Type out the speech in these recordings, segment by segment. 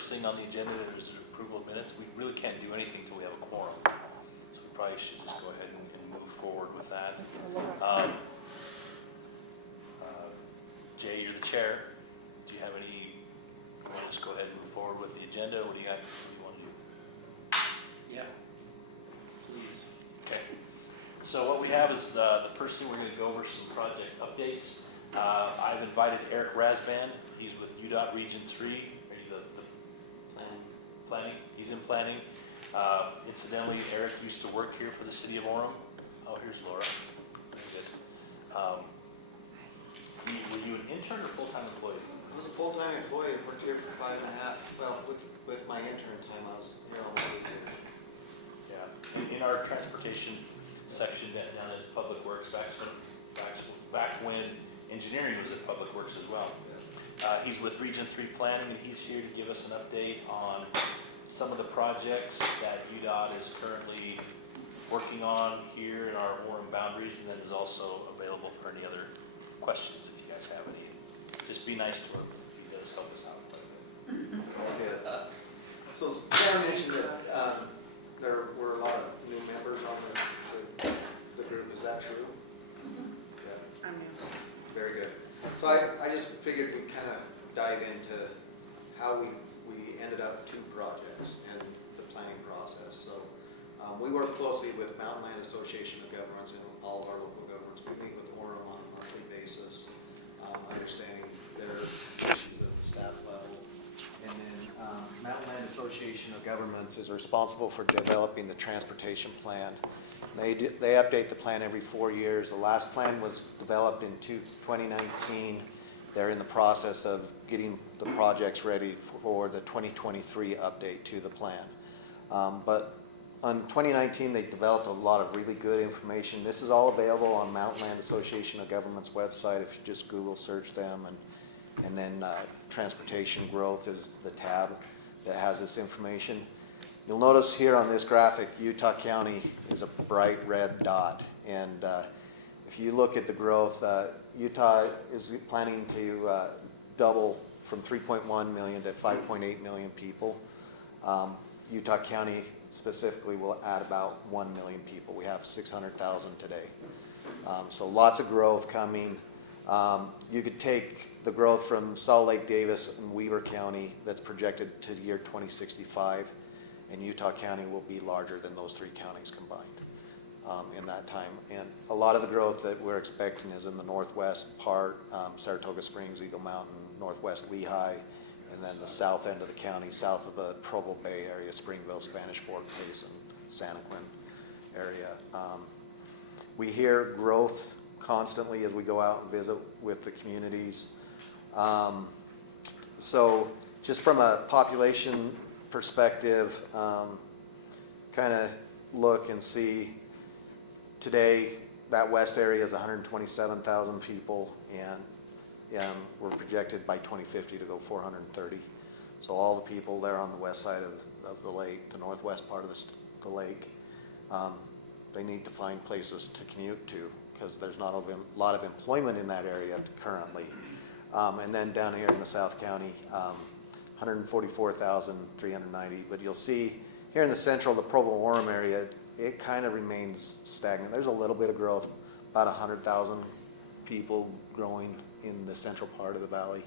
first thing on the agenda is an approval of minutes. We really can't do anything until we have a quorum. So we probably should just go ahead and move forward with that. Jay, you're the chair. Do you have any, you want to just go ahead and move forward with the agenda? What do you got? What do you want to do? Yeah, please. Okay. So what we have is the first thing we're going to go over some project updates. I've invited Eric Rasband. He's with UDOT Region 3. Are you the planning? He's in planning. Incidentally, Eric used to work here for the city of Orem. Oh, here's Laura. Very good. Were you an intern or full-time employee? I was a full-time employee. I worked here for 5.5. Well, with my intern time, I was here almost 8 years. Yeah. In our transportation section down at Public Works, back when engineering was at Public Works as well. He's with Region 3 Planning, and he's here to give us an update on some of the projects that UDOT is currently working on here in our Orem boundaries, and then is also available for any other questions if you guys have any. Just be nice to him. He does help us out quite a bit. So Sarah mentioned that there were a lot of new members on the group. Is that true? Yeah. I'm new. Very good. So I just figured we'd kind of dive into how we ended up 2 projects and the planning process. So we work closely with Mountain Land Association of Governments and all of our local governments. We meet with Orem on a monthly basis, understanding their issues at the staff level. And then Mountain Land Association of Governments is responsible for developing the transportation plan. They update the plan every 4 years. The last plan was developed in 2019. They're in the process of getting the projects ready for the 2023 update to the plan. But on 2019, they developed a lot of really good information. This is all available on Mountain Land Association of Governments website. If you just Google search them, and then transportation growth is the tab that has this information. You'll notice here on this graphic, Utah County is a bright red dot. And if you look at the growth, Utah is planning to double from 3.1 million to 5.8 million people. Utah County specifically will add about 1 million people. We have 600,000 today. So lots of growth coming. You could take the growth from Salt Lake, Davis, and Weber County that's projected to the year 2065, and Utah County will be larger than those 3 counties combined in that time. And a lot of the growth that we're expecting is in the northwest part, Saratoga Springs, Eagle Mountain, northwest Lehigh, and then the south end of the county, south of the Provo Bay area, Springville, Spanish Fork, Basin, Santaquin area. We hear growth constantly as we go out and visit with the communities. So just from a population perspective, kind of look and see today that west area is 127,000 people, and we're projected by 2050 to go 430. So all the people there on the west side of the lake, the northwest part of the lake, they need to find places to commute to because there's not a lot of employment in that area currently. And then down here in the South County, 144,390. But you'll see here in the central, the Provo Orem area, it kind of remains stagnant. There's a little bit of growth, about 100,000 people growing in the central part of the valley.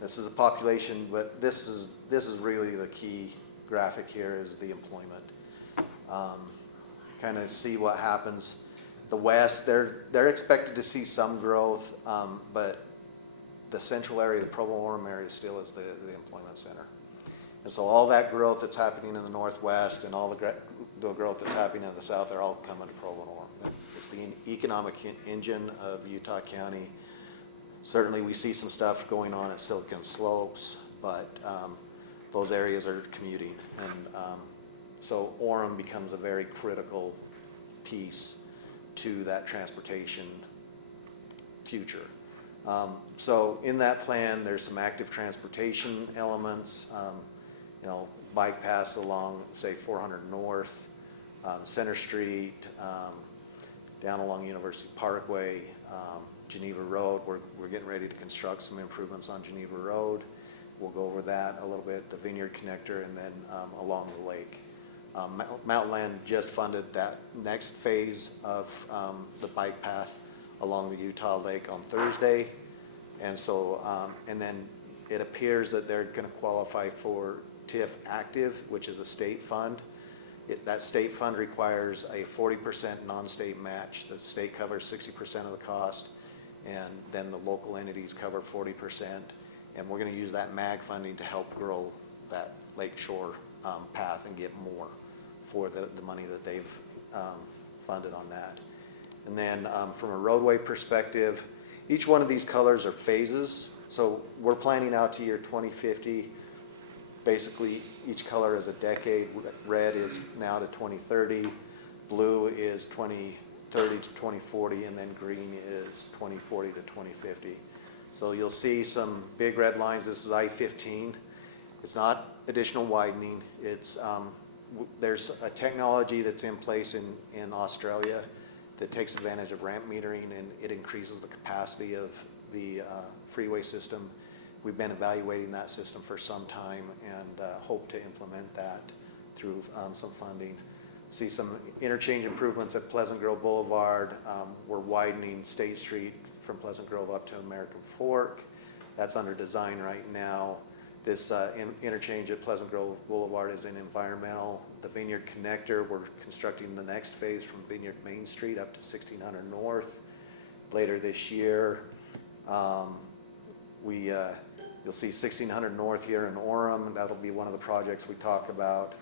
This is a population, but this is really the key graphic here is the employment. Kind of see what happens. The west, they're expected to see some growth, but the central area, the Provo Orem area, still is the employment center. And so all that growth that's happening in the northwest and all the growth that's happening in the south, they're all coming to Provo and Orem. It's the economic engine of Utah County. Certainly we see some stuff going on at Silicon Slopes, but those areas are commuting. And so Orem becomes a very critical piece to that transportation future. So in that plan, there's some active transportation elements, bike paths along, say, 400 North, Center Street, down along University Parkway, Geneva Road. We're getting ready to construct some improvements on Geneva Road. we'll go over that a little bit, the Vineyard Connector, and then along the lake. Mountain Land just funded that next phase of the bike path along the Utah Lake on Thursday. And so, and then it appears that they're going to qualify for TIF Active, which is a state fund. That state fund requires a 40% non-state match. The state covers 60% of the cost, and then the local entities cover 40%. And we're going to use that MAG funding to help grow that lakeshore path and get more for the money that they've funded on that. And then from a roadway perspective, each one of these colors are phases. So we're planning out to year 2050. Basically, each color is a decade. Red is now to 2030, blue is 2030 to 2040, and then green is 2040 to 2050. So you'll see some big red lines. This is I-15. It's not additional widening. It's there's a technology that's in place in Australia that takes advantage of ramp metering, and it increases the capacity of the freeway system. We've been evaluating that system for some time and hope to implement that through some funding. See some interchange improvements at Pleasant Grove Boulevard. We're widening State Street from Pleasant Grove up to American Fork. That's under design right now. This interchange at Pleasant Grove Boulevard is in environmental. The Vineyard Connector, we're constructing the next phase from Vineyard Main Street up to 1600 North later this year. You'll see 1600 North here in Orem. That'll be one of the projects we talk about.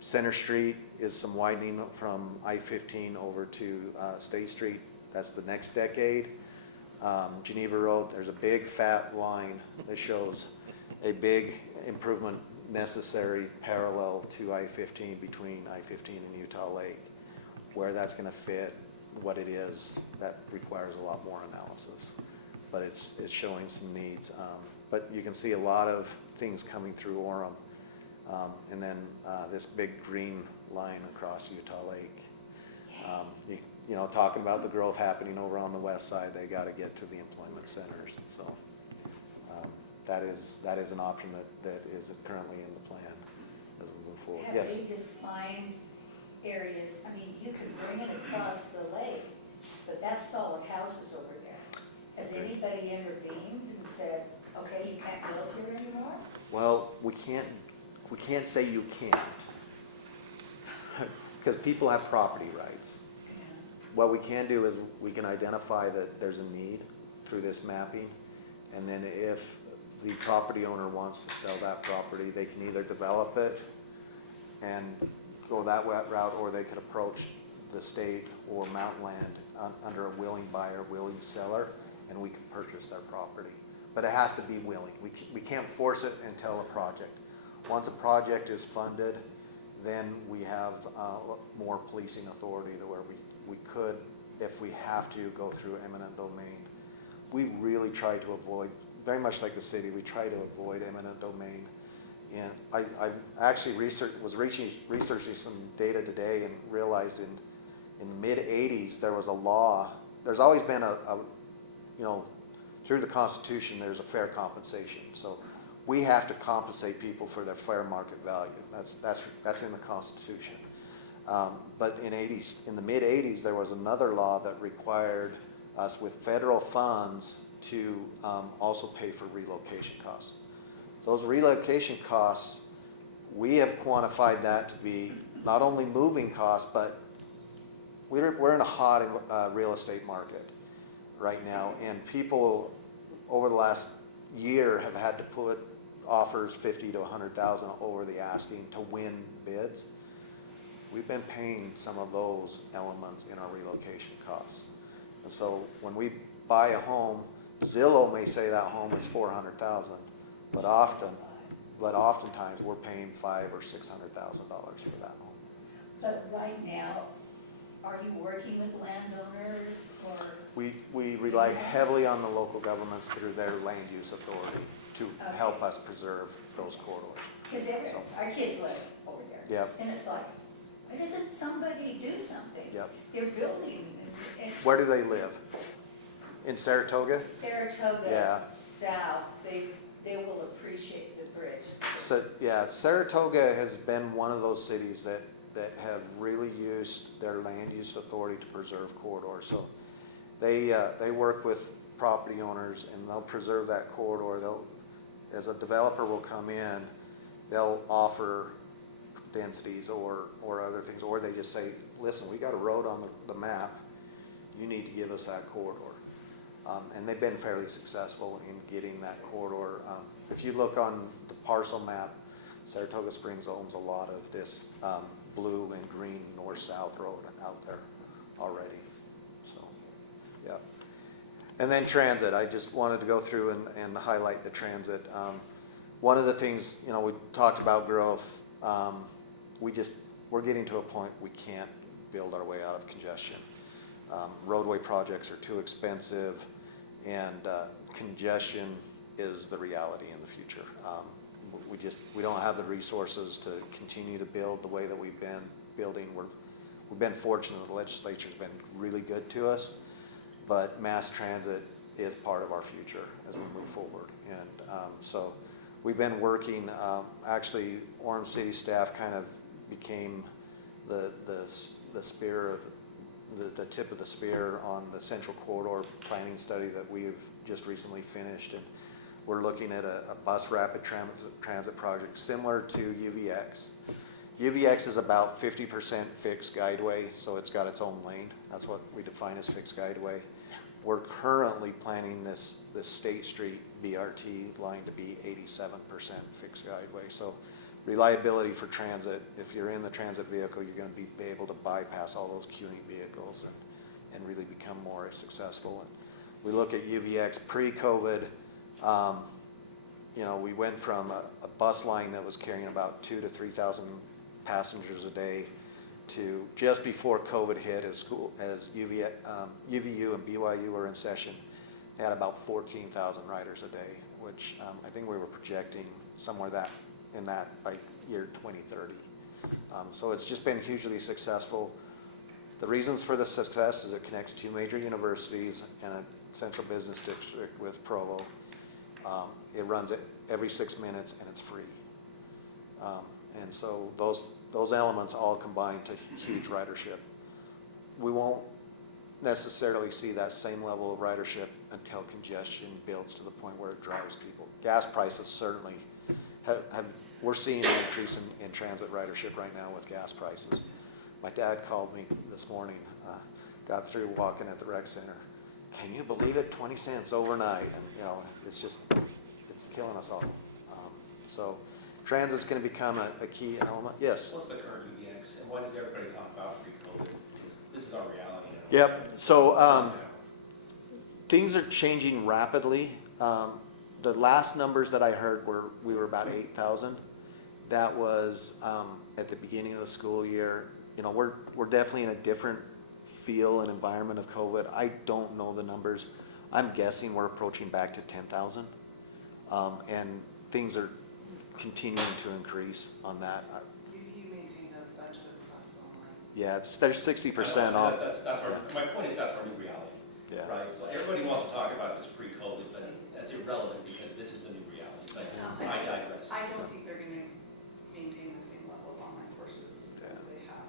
Center Street is some widening from I-15 over to State Street. That's the next decade. Geneva Road, there's a big fat line that shows a big improvement necessary parallel to I-15 between I-15 and Utah Lake. Where that's going to fit, what it is, that requires a lot more analysis. But it's showing some needs. But you can see a lot of things coming through Orem. And then this big green line across Utah Lake. You know, talking about the growth happening over on the west side, they got to get to the employment centers. So that is an option that is currently in the plan as we move forward. Have Yes. they defined areas? I mean, you could bring it across the lake, but that's solid houses over there. Has anybody intervened and said, okay, you can't build here anymore? Well, we can't say you can't, because people have property rights. What we can do is we can identify that there's a need through this mapping, and then if the property owner wants to sell that property, they can either develop it and go that route, or they could approach the state or Mountain Land under a willing buyer, willing seller, and we can purchase their property. But it has to be willing. We can't force it until a project. Once a project is funded, then we have more policing authority to where we could, if we have to, go through eminent domain. We really try to avoid, very much like the city, we try to avoid eminent domain. And I actually was researching some data today and realized in the mid-'80s there was a law. There's always been you know, through the Constitution there's a fair compensation. So we have to compensate people for their fair market value. That's in the Constitution. But in the mid-'80s there was another law that required us with federal funds to also pay for relocation costs. Those relocation costs, we have quantified that to be not only moving costs, but we're in a hot real estate market right now, and people over the last year have had to put offers $50,000 to $100,000 over the asking to win bids. We've been paying some of those elements in our relocation costs. And so when we buy a home, Zillow may say that home is $400,000, but oftentimes we're paying $500,000 or $600,000 for that home. But right now, are you working with landowners or? We rely heavily on the local governments through their land use authority to help us preserve those corridors. Because our kids live over there. Yep. And it's like, why doesn't somebody do something? Yep. They're building. And Where do they live? In Saratoga? Saratoga, Yeah. south, they will appreciate the bridge. So, yeah, Saratoga has been one of those cities that have really used their land use authority to preserve corridors. So they work with property owners and they'll preserve that corridor. As a developer will come in, they'll offer densities or other things, or they just say, listen, we got a road on the map, you need to give us that corridor. And they've been fairly successful in getting that corridor. If you look on the parcel map, Saratoga Springs owns a lot of this blue and green north-south road out there already. So, yeah. And then transit, I just wanted to go through and highlight the transit. One of the things, we talked about growth. We're getting to a point we can't build our way out of congestion. Roadway projects are too expensive, and congestion is the reality in the future. We don't have the resources to continue to build the way that we've been building. We've been fortunate. The legislature's been really good to us, but mass transit is part of our future as we move forward. And so we've been working. Actually, Orem City staff kind of became the spear of the tip of the spear on the Central Corridor planning study that we've just recently finished, and we're looking at a bus rapid transit project similar to UVX. UVX is about 50% fixed guideway, so it's got its own lane. That's what we define as fixed guideway. We're currently planning this State Street BRT line to be 87% fixed guideway. So reliability for transit, if you're in the transit vehicle, you're going to be able to bypass all those queuing vehicles and really become more successful. And we look at UVX pre-COVID, we went from a bus line that was carrying about 2,000 to 3,000 passengers a day to just before COVID hit, as UVU and BYU were in session, they had about 14,000 riders a day, which I think we were projecting somewhere in that by year 2030. So it's just been hugely successful. The reasons for the success is it connects two major universities and a central business district with Provo. It runs it every 6 minutes and it's free. And so those elements all combine to huge ridership. We won't necessarily see that same level of ridership until congestion builds to the point where it drives people. Gas prices certainly we're seeing an increase in transit ridership right now with gas prices. My dad called me this morning, got through walking at the rec center. Can you believe it? 20 cents overnight. And it's killing us all. So transit's going to become a key element. Yes? What's the current UDX and what does everybody talk about pre-COVID? Because this is our reality now. Yep. So things are changing rapidly. The last numbers that I heard we were about 8,000. That was at the beginning of the school year. We're definitely in a different feel and environment of COVID. I don't know the numbers. I'm guessing we're approaching back to 10,000. And things are continuing to increase on that. You maintained a bunch of those classes online. Yeah, there's 60% off. My point is that's our new reality, Yeah. right? So everybody wants to talk about this pre-COVID, but that's irrelevant because this is the new reality. But I digress. I don't think they're going to maintain the same level of online courses as they have.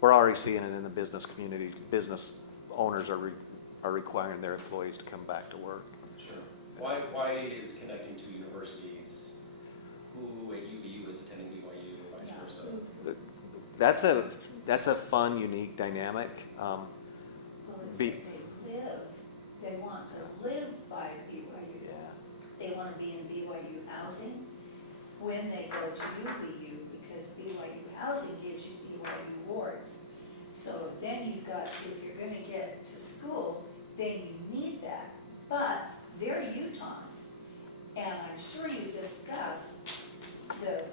We're already seeing it in the business community. Business owners are requiring their employees to come back to work. Sure. Why is connecting to universities who at UVU is attending BYU and vice versa? That's a fun, unique dynamic. Well, it's that they want to live by BYU. Yeah. They want to be in BYU housing when they go to UVU, because BYU housing gives you BYU wards. So then you've got to, if you're going to get to school, then you need that. But they're Utahns, and I'm sure you discussed the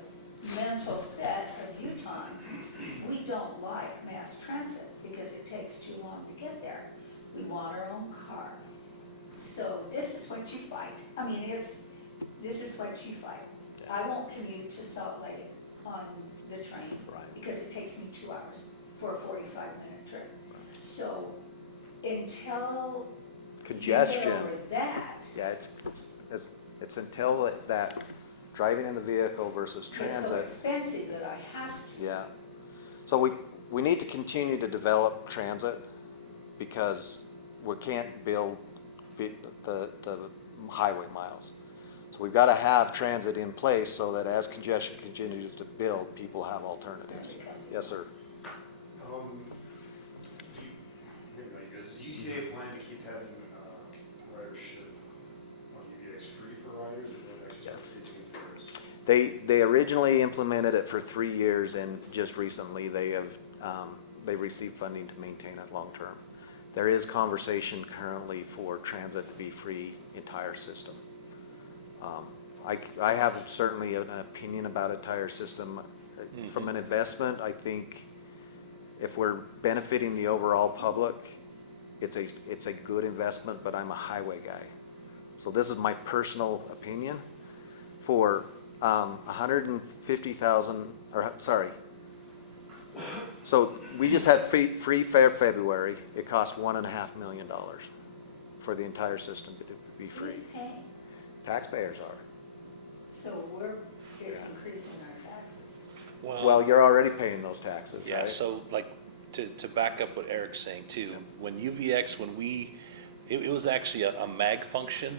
mental set of Utahns. We don't like mass transit because it takes too long to get there. We want our own car. So this is what you fight. I mean, this is what you fight. I won't commute to Salt Lake on the train because it takes me 2 hours for a 45-minute trip. So until Congestion. you get over that, Yeah, it's It's until that driving in the vehicle versus It's so transit. expensive that I have to. Yeah. So we need to continue to develop transit because we can't build the highway miles. So we've got to have transit in place so that as congestion continues to build, people have alternatives. Yes, sir. Does UTA plan to keep having ridership on UVX free for riders, or will they actually start raising fares? They originally implemented it for 3 years, and just recently they received funding to maintain it long term. There is conversation currently for transit to be free entire system. I have certainly an opinion about a tire system. From an investment, I think if we're benefiting the overall public, it's a good investment, but I'm a highway guy. So this is my personal opinion. For 150,000, or sorry. So we just had free fare February. It cost $1.5 million for the entire system to be free. Who's paying? Taxpayers are. So it's increasing our taxes. Well, you're already paying those taxes, Yeah, right? so like, to back up what Eric's saying too, when UVX, it was actually a MAG function.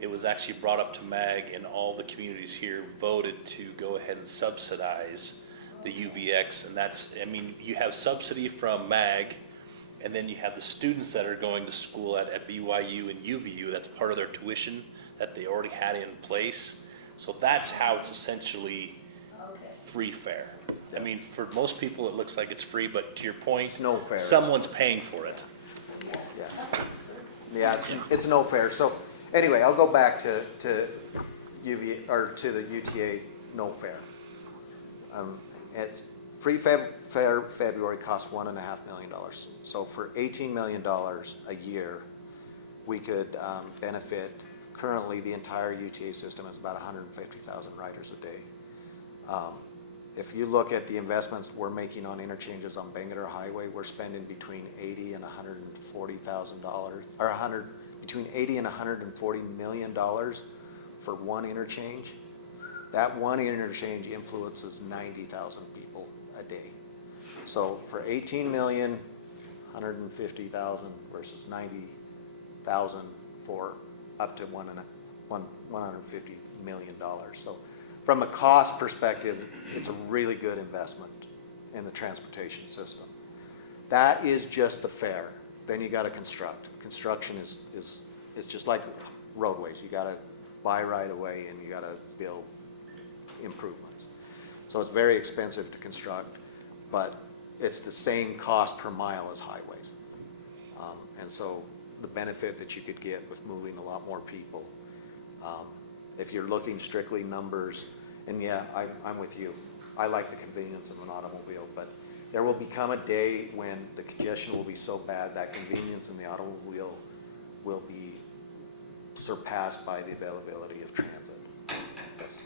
It was actually brought up to MAG, and all the communities here voted to go ahead and subsidize the UVX, and that's, I mean, you have subsidy from MAG, and then you have the students that are going to school at BYU and UVU, that's part of their tuition that they already had in place. So that's how it's essentially Okay. free fare. I mean, for most people, it looks like it's free, but to your point, It's no fare. someone's paying for it. Yes, Yeah. that's good. Yeah, it's no fair. So anyway, I'll go back to UV, or to the UTA no fair. It's free fare February cost $1.5 million. So for $18 million a year, we could benefit. Currently, the entire UTA system is about 150,000 riders a day. If you look at the investments we're making on interchanges on Bangalore Highway, we're spending between $80 and $140,000, or between $80 and $140 million for one interchange. That one interchange influences 90,000 people a day. So for 18 million, 150,000 versus 90,000 for up to $150 million. So from a cost perspective, it's a really good investment in the transportation system. That is just the fare. Then you got to construct. Construction is just like roadways. You got to buy right away and you got to build improvements. So it's very expensive to construct, but it's the same cost per mile as highways. And so the benefit that you could get with moving a lot more people, if you're looking strictly numbers, and yeah, I'm with you. I like the convenience of an automobile, but there will become a day when the congestion will be so bad that convenience in the automobile will be surpassed by the availability of transit. Yes.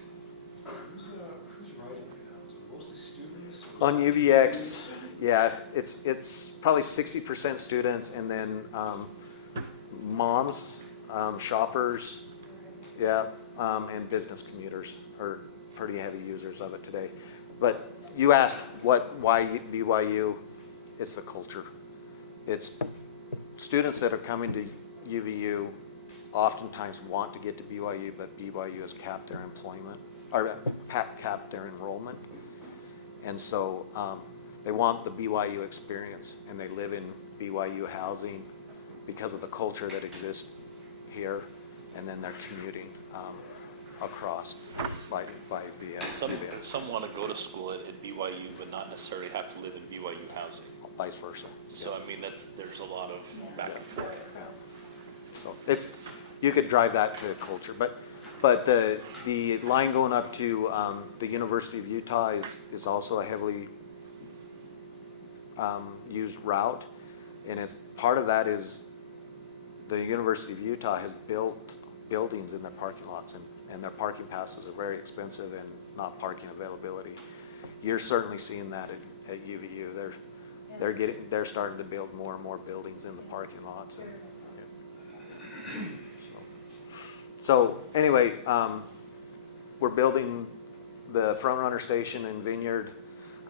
Who's riding right now? Is it mostly students? On UVX, yeah, it's probably 60% students, and then moms, shoppers, yeah, and business commuters are pretty heavy users of it today. But you asked why BYU? It's the culture. It's students that are coming to UVU oftentimes want to get to BYU, but BYU has capped their employment, or capped their enrollment. And so they want the BYU experience, and they live in BYU housing because of the culture that exists here, and then they're commuting across by BS. Some want to go to school at BYU, but not necessarily have to live in BYU housing. Vice versa. So I mean, there's a lot of back and forth. So you could drive that to culture, but the line going up to the University of Utah is also a heavily used route, and part of that is the University of Utah has built buildings in their parking lots, and their parking passes are very expensive and not parking availability. You're certainly seeing that at UVU. They're starting to build more and more buildings in the parking lots. So anyway, we're building the front runner station in Vineyard,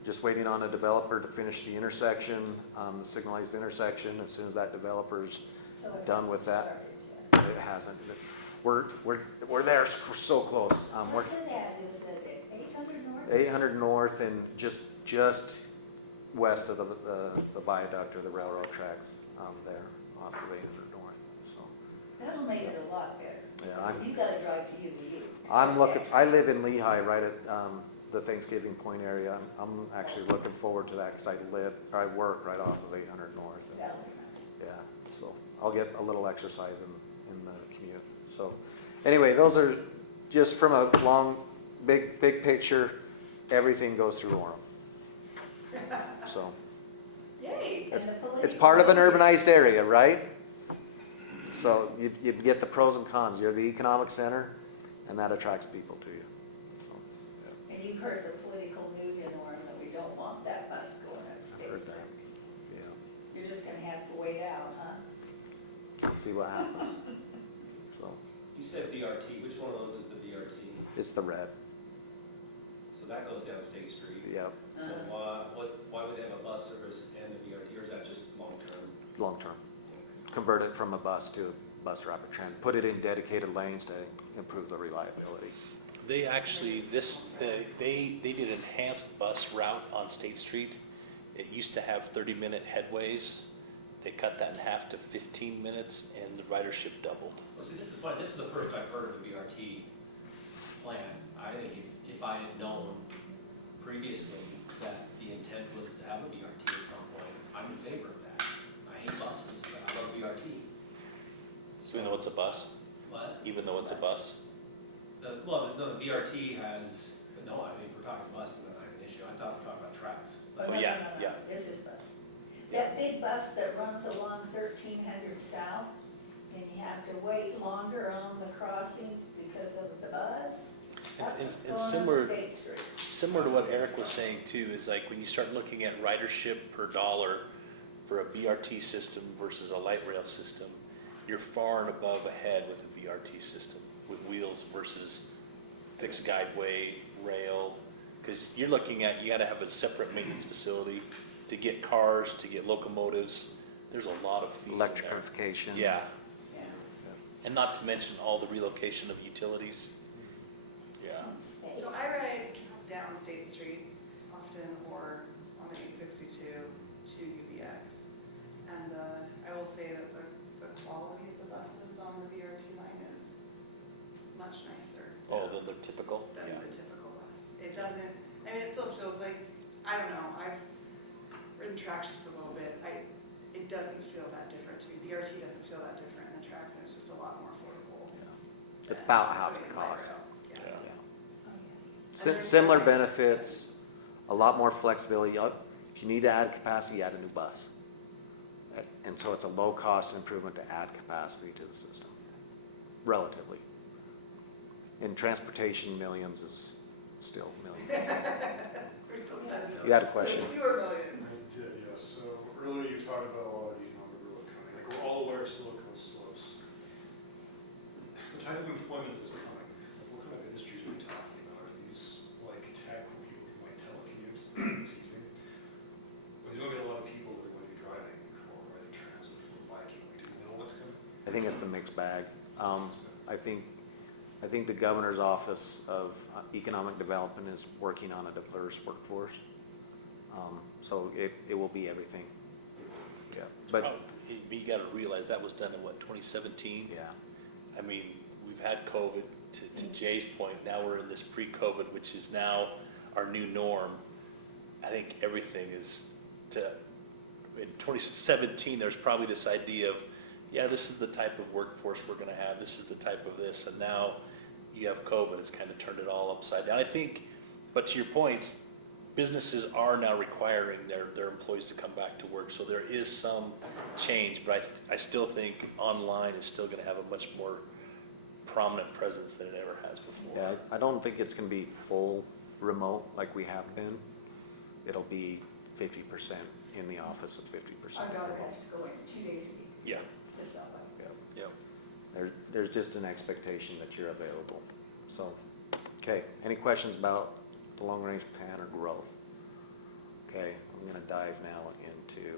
just waiting on a developer to finish the intersection, the signalized intersection. As soon as that developer's So it done hasn't with that. started yet. It hasn't. We're there, we're so close. We're What's it at, is it 800 north? 800 north and just west of the viaduct or the railroad tracks, there off of 800 north, so. That'll make it a lot better. Yeah, So you gotta drive to UVU. I'm looking, I live in Lehigh, right at, the Thanksgiving Point area. I'm actually looking forward to that because I work right off of 800 north. and- That'll be nice. Yeah, so I'll get a little exercise in the commute. So anyway, those are just from a long, big picture, everything goes through Orem. So Yay. And the it's part of an political- urbanized area, right? So you get the pros and cons. You're the economic center and that attracts people to you. So, And you've heard the political mood in Orem that we don't want that bus going up I've State heard Street. that. Yeah, You're just gonna have to wait out, huh? we'll see what happens. So You said BRT, which one of those is the BRT? it's the red. So that goes down State Street. Yep, So why would they have a bus service and a BRT, or is that just long-term? long term. Convert it from a bus to a bus rapid transit. Put it in dedicated lanes to improve the reliability. They actually, they did enhanced bus route on State Street. It used to have 30-minute headways. They cut that in half to 15 minutes and the ridership doubled. Well, see, this is fun, this is the first I've heard of the BRT plan. I think if I had known previously that the intent was to have a BRT at some point, I'm in favor of that. I hate buses, but I love BRT. Even though it's a bus? What? Even though it's a bus? The BRT has, no, I mean, if we're talking bus, then I have an issue. I thought we were talking about tracks. Oh, yeah, yeah. This is bus. That big bus that runs along 1300 South, and you have to wait longer on the crossings because of the bus. That's It's what's going similar- on State Street. Similar to what Eric was saying too, is like when you start looking at ridership per dollar for a BRT system versus a light rail system, you're far and above ahead with a BRT system, with wheels versus fixed guideway, rail. Because you're looking at, you gotta have a separate maintenance facility to get cars, to get locomotives. There's a lot of fees in there. Electrification. Yeah, Yeah. and not to mention all the relocation of utilities. Yeah. So I ride down State Street often or on the 862 to UVX. And I will say that the quality of the buses on the BRT line is much nicer Oh, then they're typical? than Yeah. the typical bus. It doesn't, I mean, it still feels like, I don't know, I've ridden tracks just a little bit. It doesn't feel that different to me. BRT doesn't feel that different than tracks, and it's just a lot more affordable. It's than about half putting the in light cost. rail. Yeah. Yeah. Oh, Similar benefits, a lot more flexibility. If you need to add capacity, add a new bus. And so it's a low-cost improvement to add capacity to the system, relatively. In transportation, millions is still millions. We're still spending You had a millions. question? There's fewer millions. I did, yes. So earlier you talked about a lot of economic growth coming. Like we're all aware of Silicon Slopes. The type of employment that's coming, like what kind of industries are we talking about? Are these like tech where people can like telecommute? Excuse me. Well, there's going to be a lot of people that are going to be driving or riding transit or biking. Like, do we know what's coming? I think it's the mixed bag. I think the governor's office of economic development is working on a diverse workforce. So it will be everything. Yeah, but, You gotta realize that was done in what, 2017? yeah, I mean, we've had COVID, to Jay's point, now we're in this pre-COVID, which is now our new norm. I think everything is in 2017, there's probably this idea of, yeah, this is the type of workforce we're gonna have, this is the type of this, and now you have COVID, it's kind of turned it all upside down. I think, but to your points, businesses are now requiring their employees to come back to work, so there is some change, but I still think online is still gonna have a much more prominent presence than it ever has before. yeah, I don't think it's gonna be full remote like we have been. It'll be 50% in the office and 50%. Our daughter has to go in 2 days a week Yeah, to sell it. yeah. There's there's just an expectation that you're available. So, okay, any questions about the long-range plan or growth? Okay, I'm gonna dive now into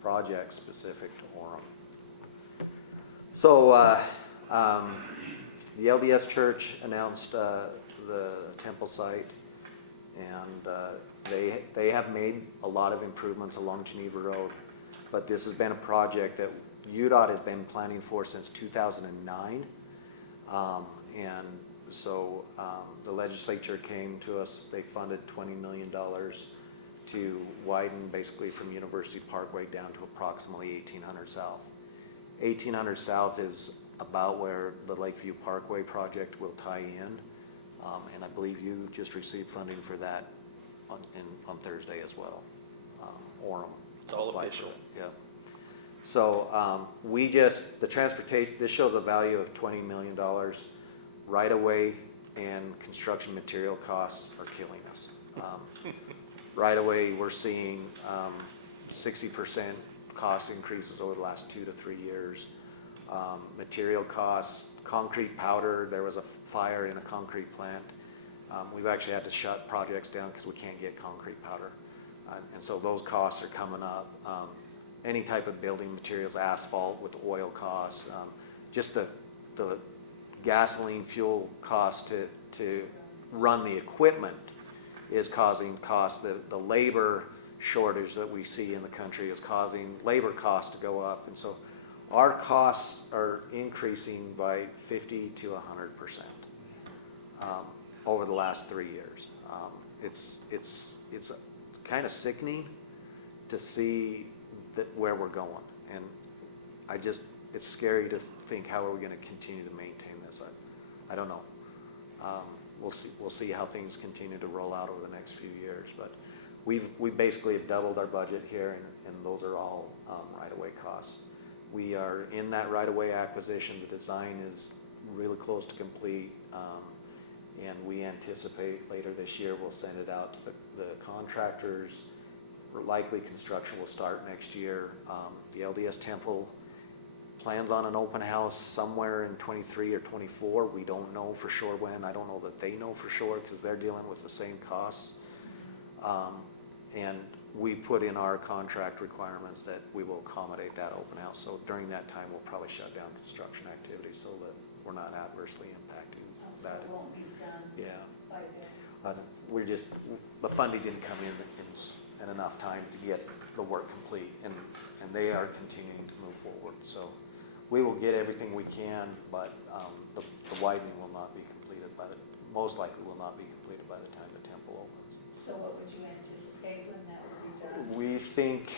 projects specific to Orem. So, the LDS Church announced the temple site, and they have made a lot of improvements along Geneva Road, but this has been a project that UDOT has been planning for since 2009. And so the legislature came to us, they funded $20 million to widen basically from University Parkway down to approximately 1800 South. 1800 South is about where the Lakeview Parkway project will tie in. And I believe you just received funding for that on Thursday as well. Orem. It's all official. Yeah. So the transportation, this shows a value of $20 million. Right away and construction material costs are killing us. Right away, we're seeing 60% cost increases over the last 2 to 3 years. Material costs, concrete powder, there was a fire in a concrete plant. We've actually had to shut projects down because we can't get concrete powder. And so those costs are coming up. Any type of building materials, asphalt with oil costs, just the gasoline fuel cost to run the equipment is causing costs. The labor shortage that we see in the country is causing labor costs to go up. And so our costs are increasing by 50 to 100% over the last 3 years. It's kind of sickening to see where we're going. And it's scary to think, how are we going to continue to maintain this? I don't know. We'll see how things continue to roll out over the next few years. But we basically have doubled our budget here, and those are all right-of-way costs. We are in that right-of-way acquisition. The design is really close to complete, and we anticipate later this year we'll send it out to the contractors. Likely construction will start next year. The LDS Temple plans on an open house somewhere in 23 or 24. We don't know for sure when. I don't know that they know for sure because they're dealing with the same costs. And we put in our contract requirements that we will accommodate that open house. So during that time, we'll probably shut down construction activities so that we're not adversely impacting So that. it won't be done Yeah. by then. The funding didn't come in enough time to get the work complete, and they are continuing to move forward. So we will get everything we can, but the widening will not be completed most likely will not be completed by the time the temple opens. So what would you anticipate when that will be done? We think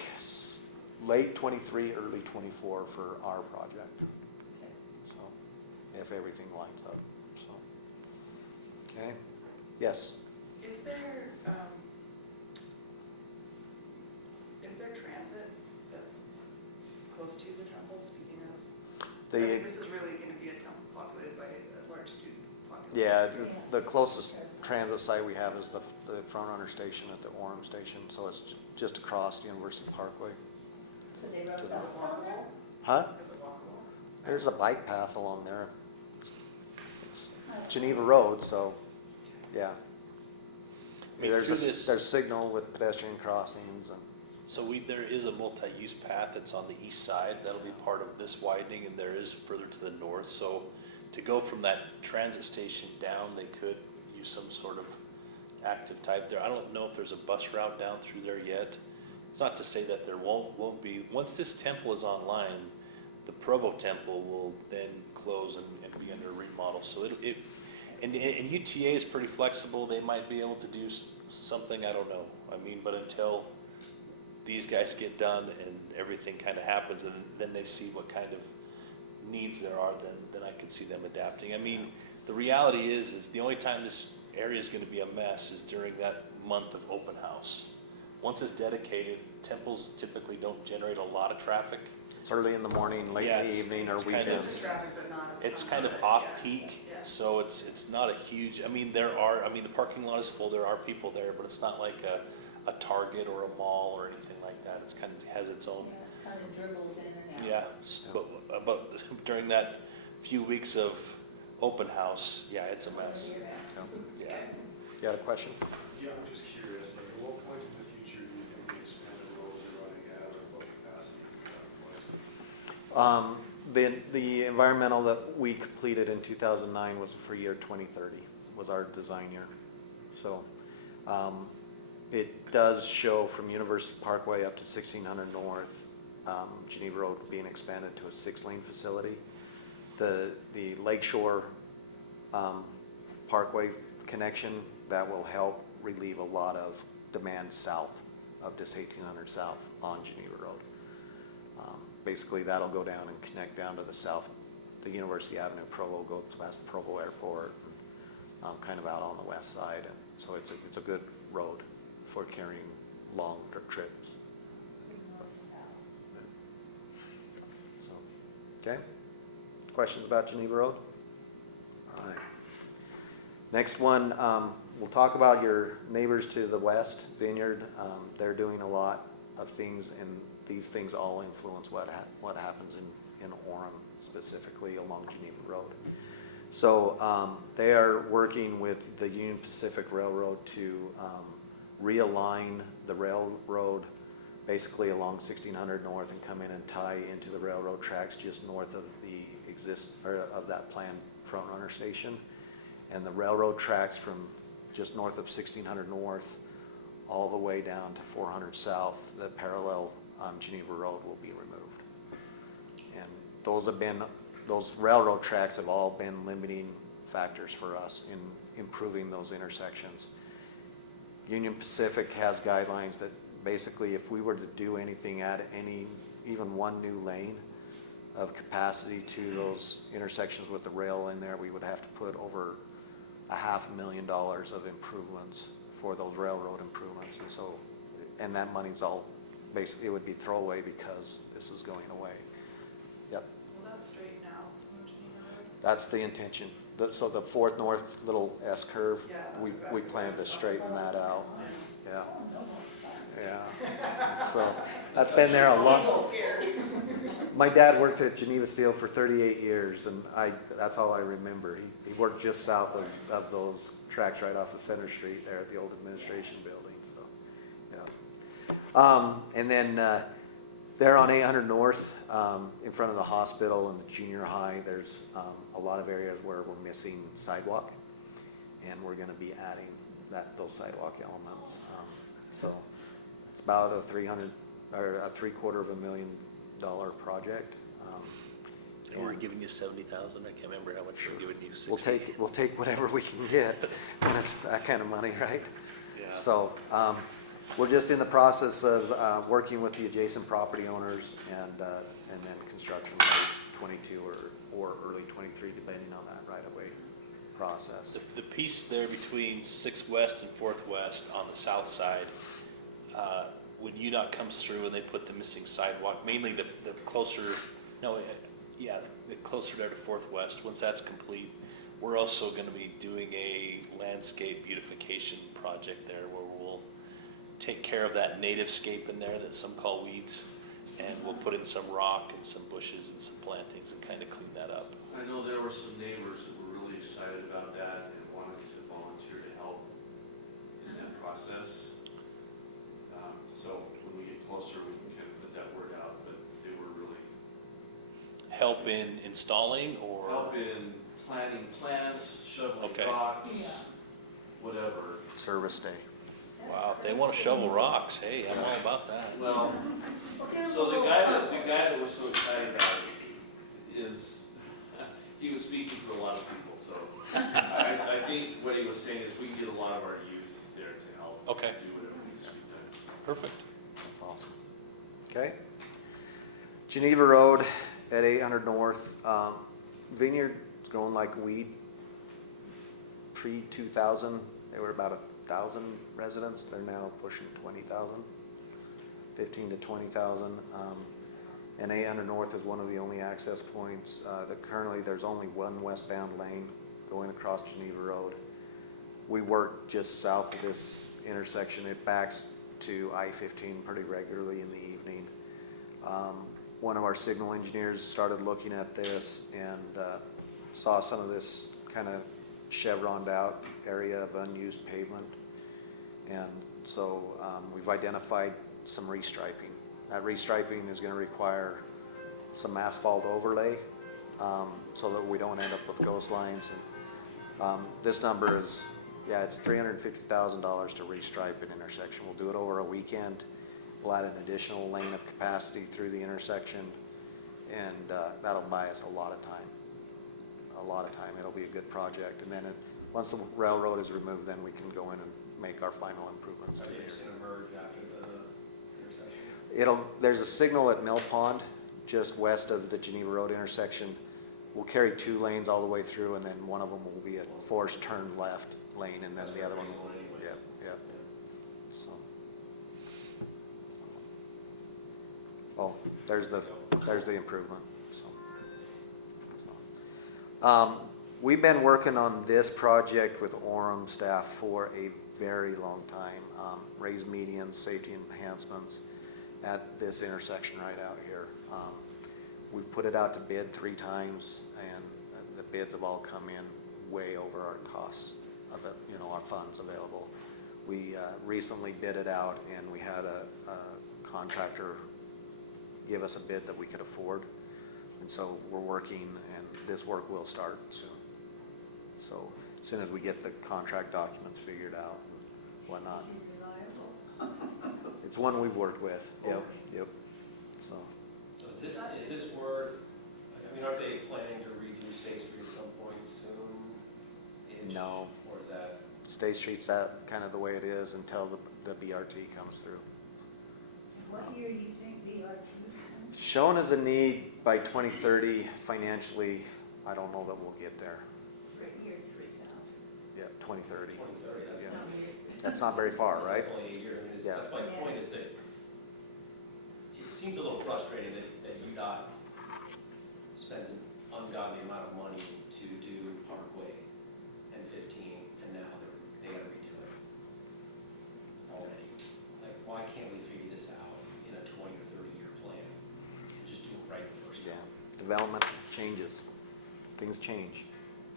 late 23, early 24 for our project. Okay. So if everything lines up. So okay. Yes. Is there transit that's close to the temple, speaking of? I mean, this is really going to be a temple populated by a large student population. Yeah, the closest transit site we have is the front runner station at the Orem station, so it's just across University Parkway. But they wrote this down there? Huh? Is it walkable? There's a bike path along there. It's Geneva Road, so yeah. I mean, There's signal with pedestrian crossings and. So there is a multi-use path that's on the east side. That'll be part of this widening, and there is further to the north. So to go from that transit station down, they could use some sort of active type there. I don't know if there's a bus route down through there yet. It's not to say that there won't be. Once this temple is online, the Provo temple will then close and be under remodel. So and UTA is pretty flexible. They might be able to do something. I don't know. I mean, but until these guys get done and everything kind of happens, and then they see what kind of needs there are, then I could see them adapting. I mean, the reality is the only time this area is going to be a mess is during that month of open house. Once it's dedicated, temples typically don't generate a lot of traffic. It's early in the morning, late in the evening, or it's kind of- weekends. It's traffic, but not a ton. It's kind of off-peak, so it's not a huge, I mean, the parking lot is full, there are people there, but it's not like a Target or a mall or anything like that. It's kind of has its own. Yeah, kind of dribbles in and out. Yeah, but during that few weeks of open house, yeah, it's a mess. Yeah. You got a question? Yeah, I'm just curious, like, at what point in the future do you think the expanded roads are running out of what capacity for that place? The environmental that we completed in 2009 was for year 2030, was our design year. So it does show from University Parkway up to 1600 North, Geneva Road being expanded to a 6-lane facility. The Lakeshore Parkway connection, that will help relieve a lot of demand south of this 1800 South on Geneva Road. Basically, that'll go down and connect down to the south, the University Avenue, Provo, goes past the Provo Airport, and, kind of out on the west side. And so it's a good road for carrying long trips. So, okay. Questions about Geneva Road? All right. Next one, we'll talk about your neighbors to the west, Vineyard. They're doing a lot of things, and these things all influence what happens in Orem, specifically along Geneva Road. So they are working with the Union Pacific Railroad to realign the railroad basically along 1600 North and come in and tie into the railroad tracks just north of of that planned front runner station. And the railroad tracks from just north of 1600 North all the way down to 400 South, the parallel Geneva Road will be removed. And those railroad tracks have all been limiting factors for us in improving those intersections. Union Pacific has guidelines that basically if we were to do anything, add even one new lane of capacity to those intersections with the rail in there, we would have to put over $500,000 of improvements for those railroad improvements. And that money's all basically, it would be throwaway because this is going away. Yep. Will that straighten out some of Geneva Road? That's the intention. So the 4th North little S curve, Yeah, that's we exactly plan what to it's straighten that out. Yeah, Oh, no, yeah. So that's been there a long. People scared. My dad worked at Geneva Steel for 38 years, and that's all I remember. He worked just south of those tracks right off of Center Street there at the old administration building. So, yeah. And then there on 800 North, in front of the hospital and the junior high, there's a lot of areas where we're missing sidewalk, and we're going to be adding those sidewalk elements. So it's about a $750,000 project. And we're giving you 70,000. I can't remember how much we're giving you. 60. We'll take whatever we can get when it's that kind of money, right? Yeah. So we're just in the process of working with the adjacent property owners, and then construction late 22 or early 23, depending on that right-of-way process. The piece there between 6th West and 4th West on the south side, when UDOT comes through and they put the missing sidewalk, mainly the closer there to 4th West, once that's complete, we're also going to be doing a landscape beautification project there where we'll take care of that native scape in there that some call weeds, and we'll put in some rock and some bushes and some plantings and kind of clean that up. I know there were some neighbors that were really excited about that and wanted to volunteer to help in that process. So when we get closer, we can kind of put that word out, but they were really Help in installing or? help in planting plants, shoveling Okay. rocks, Yeah. whatever. Service day. Wow, if they want to shovel rocks, hey, I'm all about that. Well, Okay, so the well, guy that was so excited about it is, he was speaking for a lot of people, so I think what he was saying is we can get a lot of our youth there to help Okay. do whatever needs to be done. Perfect. That's awesome. Okay. Geneva Road at 800 North. Vineyard's going like weed. Pre-2000, they were about 1,000 residents. They're now pushing 20,000, 15 to 20,000. And 800 North is one of the only access points. Currently, there's only one westbound lane going across Geneva Road. We work just south of this intersection. It backs to I-15 pretty regularly in the evening. One of our signal engineers started looking at this, and saw some of this kind of chevroned out area of unused pavement. And so we've identified some restriping. That restriping is going to require some asphalt overlay so that we don't end up with ghost lines. And this number is, yeah, it's $350,000 to restripe an intersection. We'll do it over a weekend. We'll add an additional lane of capacity through the intersection, and that'll buy us a lot of time. A lot of time. It'll be a good project. And then once the railroad is removed, then we can go in and make our final improvements. Are they just gonna merge after the intersection? There's a signal at Mill Pond, just west of the Geneva Road intersection. We'll carry 2 lanes all the way through, and then one of them will be a forced turn left lane, and then the other one will, Anyways. yep. So. Oh, there's the improvement, so. We've been working on this project with Orem staff for a very long time. Raised medians, safety enhancements at this intersection right out here. We've put it out to bid 3 times, and the bids have all come in way over our costs of it, our funds available. We recently bid it out, and we had a contractor give us a bid that we could afford. And so we're working, and this work will start soon. So as soon as we get the contract documents figured out and whatnot. Is it reliable? It's one we've worked with, yep. So, So is this worth, I mean, aren't they planning to redo State Street at some point soon? No. Or is that? State Street's that kind of the way it is until the BRT comes through. What year do you think the RT's coming? Shown as a need by 2030 financially, I don't know that we'll get there. For year 3000. Yeah, 2030. 2030, that's Yeah. not. That's not very far, right? It's only a year, I mean, Yeah. that's my point, is that it seems a little frustrating that UDOT spends an ungodly amount of money to do Parkway and 15, and now they gotta redo it already. Like, why can't we figure this out in a 20 or 30-year plan and just do it right the first Yeah. time? Development changes. Things change.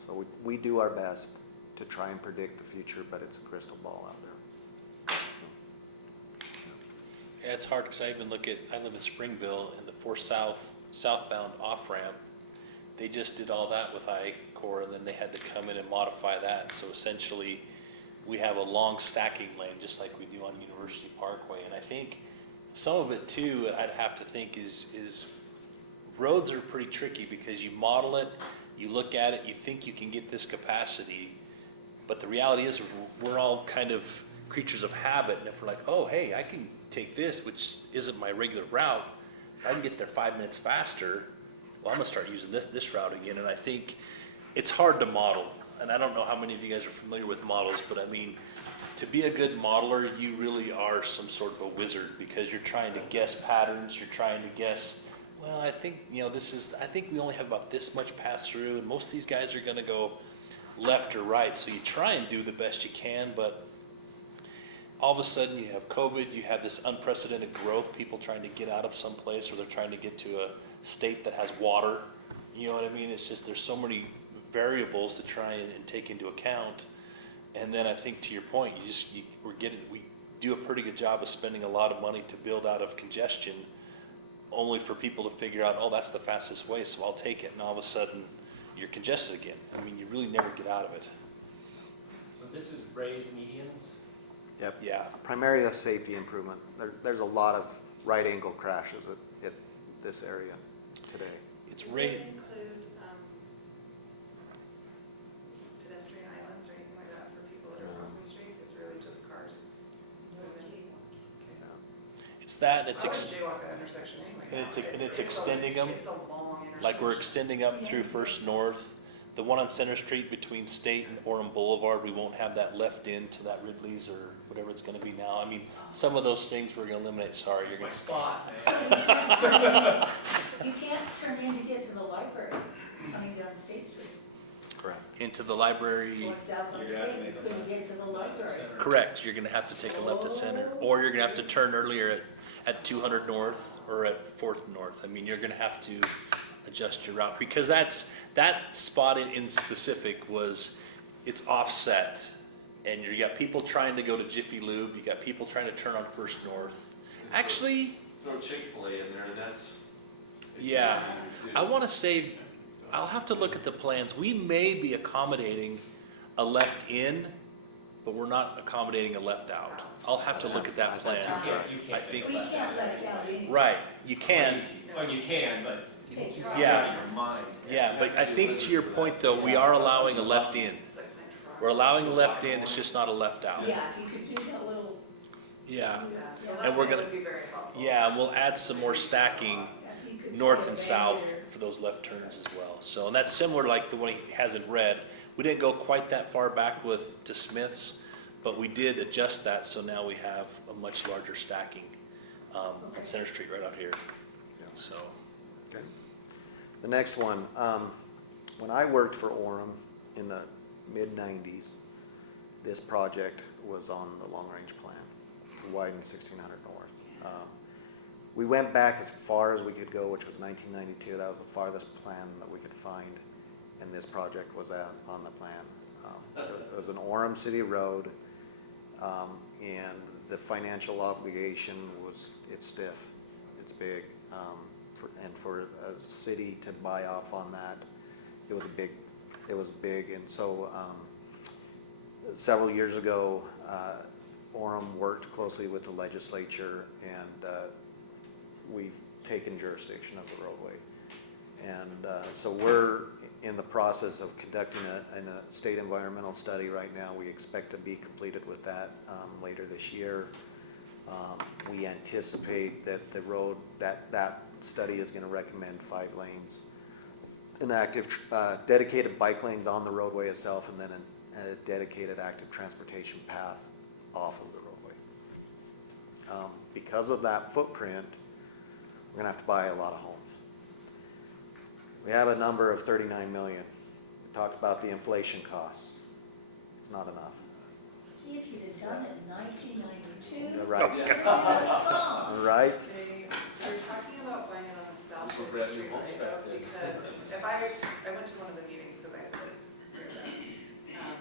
So we do our best to try and predict the future, but it's a crystal ball out there. Yeah, it's hard because I live in Springville, and the 4 southbound off-ramp, they just did all that with I-Core, and then they had to come in and modify that. So essentially, we have a long stacking lane, just like we do on University Parkway. And I think some of it too, I'd have to think is roads are pretty tricky because you model it, you look at it, you think you can get this capacity, but the reality is we're all kind of creatures of habit. And if we're like, oh, hey, I can take this, which isn't my regular route, I can get there 5 minutes faster, well, I'm gonna start using this route again. And I think it's hard to model. And I don't know how many of you guys are familiar with models, but I mean, to be a good modeler, you really are some sort of a wizard because you're trying to guess patterns, you're trying to guess, well, I think, I think we only have about this much pass through, and most of these guys are gonna go left or right. So you try and do the best you can, but all of a sudden you have COVID, you have this unprecedented growth, people trying to get out of some place, or they're trying to get to a state that has water. You know what I mean? It's just, there's so many variables to try and take into account. And then I think to your point, we do a pretty good job of spending a lot of money to build out of congestion, only for people to figure out, oh, that's the fastest way, so I'll take it. And all of a sudden, you're congested again. I mean, you really never get out of it. So this is raised medians? Yep. Yeah. Primarily a safety improvement. There's a lot of right angle crashes at this area today. It's Does rate. that include pedestrian islands or anything like that for people that are crossing streets? It's really just cars moving? It's that, I would jaywalk that intersection anyway. and it's extending them. It's a long intersection. Like we're extending up through First North. The one on Center Street between State and Orem Boulevard, we won't have that left into that Ridley's or whatever it's gonna be now. I mean, some of those things we're gonna eliminate, sorry, you're That's gonna. my spot. You can't turn in to get to the library coming down State Street. Correct. Into the library, Going south on You're gonna have to State, make you a couldn't left. get to the library. correct, you're gonna have to take a left to Center, or you're gonna have to turn earlier at 200 North or at 4th North. I mean, you're gonna have to adjust your route, because that spot in specific was, it's offset. And you got people trying to go to Jiffy Lube, you got people trying to turn on First North. Actually, Throw Chick-fil-A in there, and that's. yeah, I wanna say, I'll have to look at the plans. We may be accommodating a left in, but we're not accommodating a left out. I'll have to look at that plan. You I can't think- fit We left can't out. let down any. Right, you can, Well, you can, but Take you your- have Yeah. your mind. yeah, but I think to your point though, we are allowing a left in. We're allowing a left in, it's just not a left out. Yeah, if you could do that little, Yeah, Yeah, And we're left-hand gonna- would be very helpful. yeah, and we'll add some more stacking if you could. north put a and south barrier. for those left turns as well. So, and that's similar like the one he has in red. We didn't go quite that far back to Smith's, but we did adjust that, so now we have a much larger stacking on Center Street right out here. So, Okay. The next one, when I worked for Orem in the mid-90s, this project was on the long-range plan to widen 1600 North. We went back as far as we could go, which was 1992. That was the farthest plan that we could find, and this project was on the plan. It was an Orem City road, and the financial obligation it's stiff, it's big. And for a city to buy off on that, it was big. And so several years ago, Orem worked closely with the legislature, and we've taken jurisdiction of the roadway. And so we're in the process of conducting a state environmental study right now. We expect to be completed with that later this year. We anticipate that the road, that study is going to recommend 5 lanes, an active, dedicated bike lanes on the roadway itself, and then a dedicated active transportation path off of the roadway. Because of that footprint, we're going to have to buy a lot of homes. We have a number of 39 million. We talked about the inflation costs. It's not enough. Gee, if you'd have done it in 1992. Right. Awesome. Right? They're talking about buying it on the south Those side were of the brand new street, homes right? back then. Because if I went to one of the meetings because I live near them.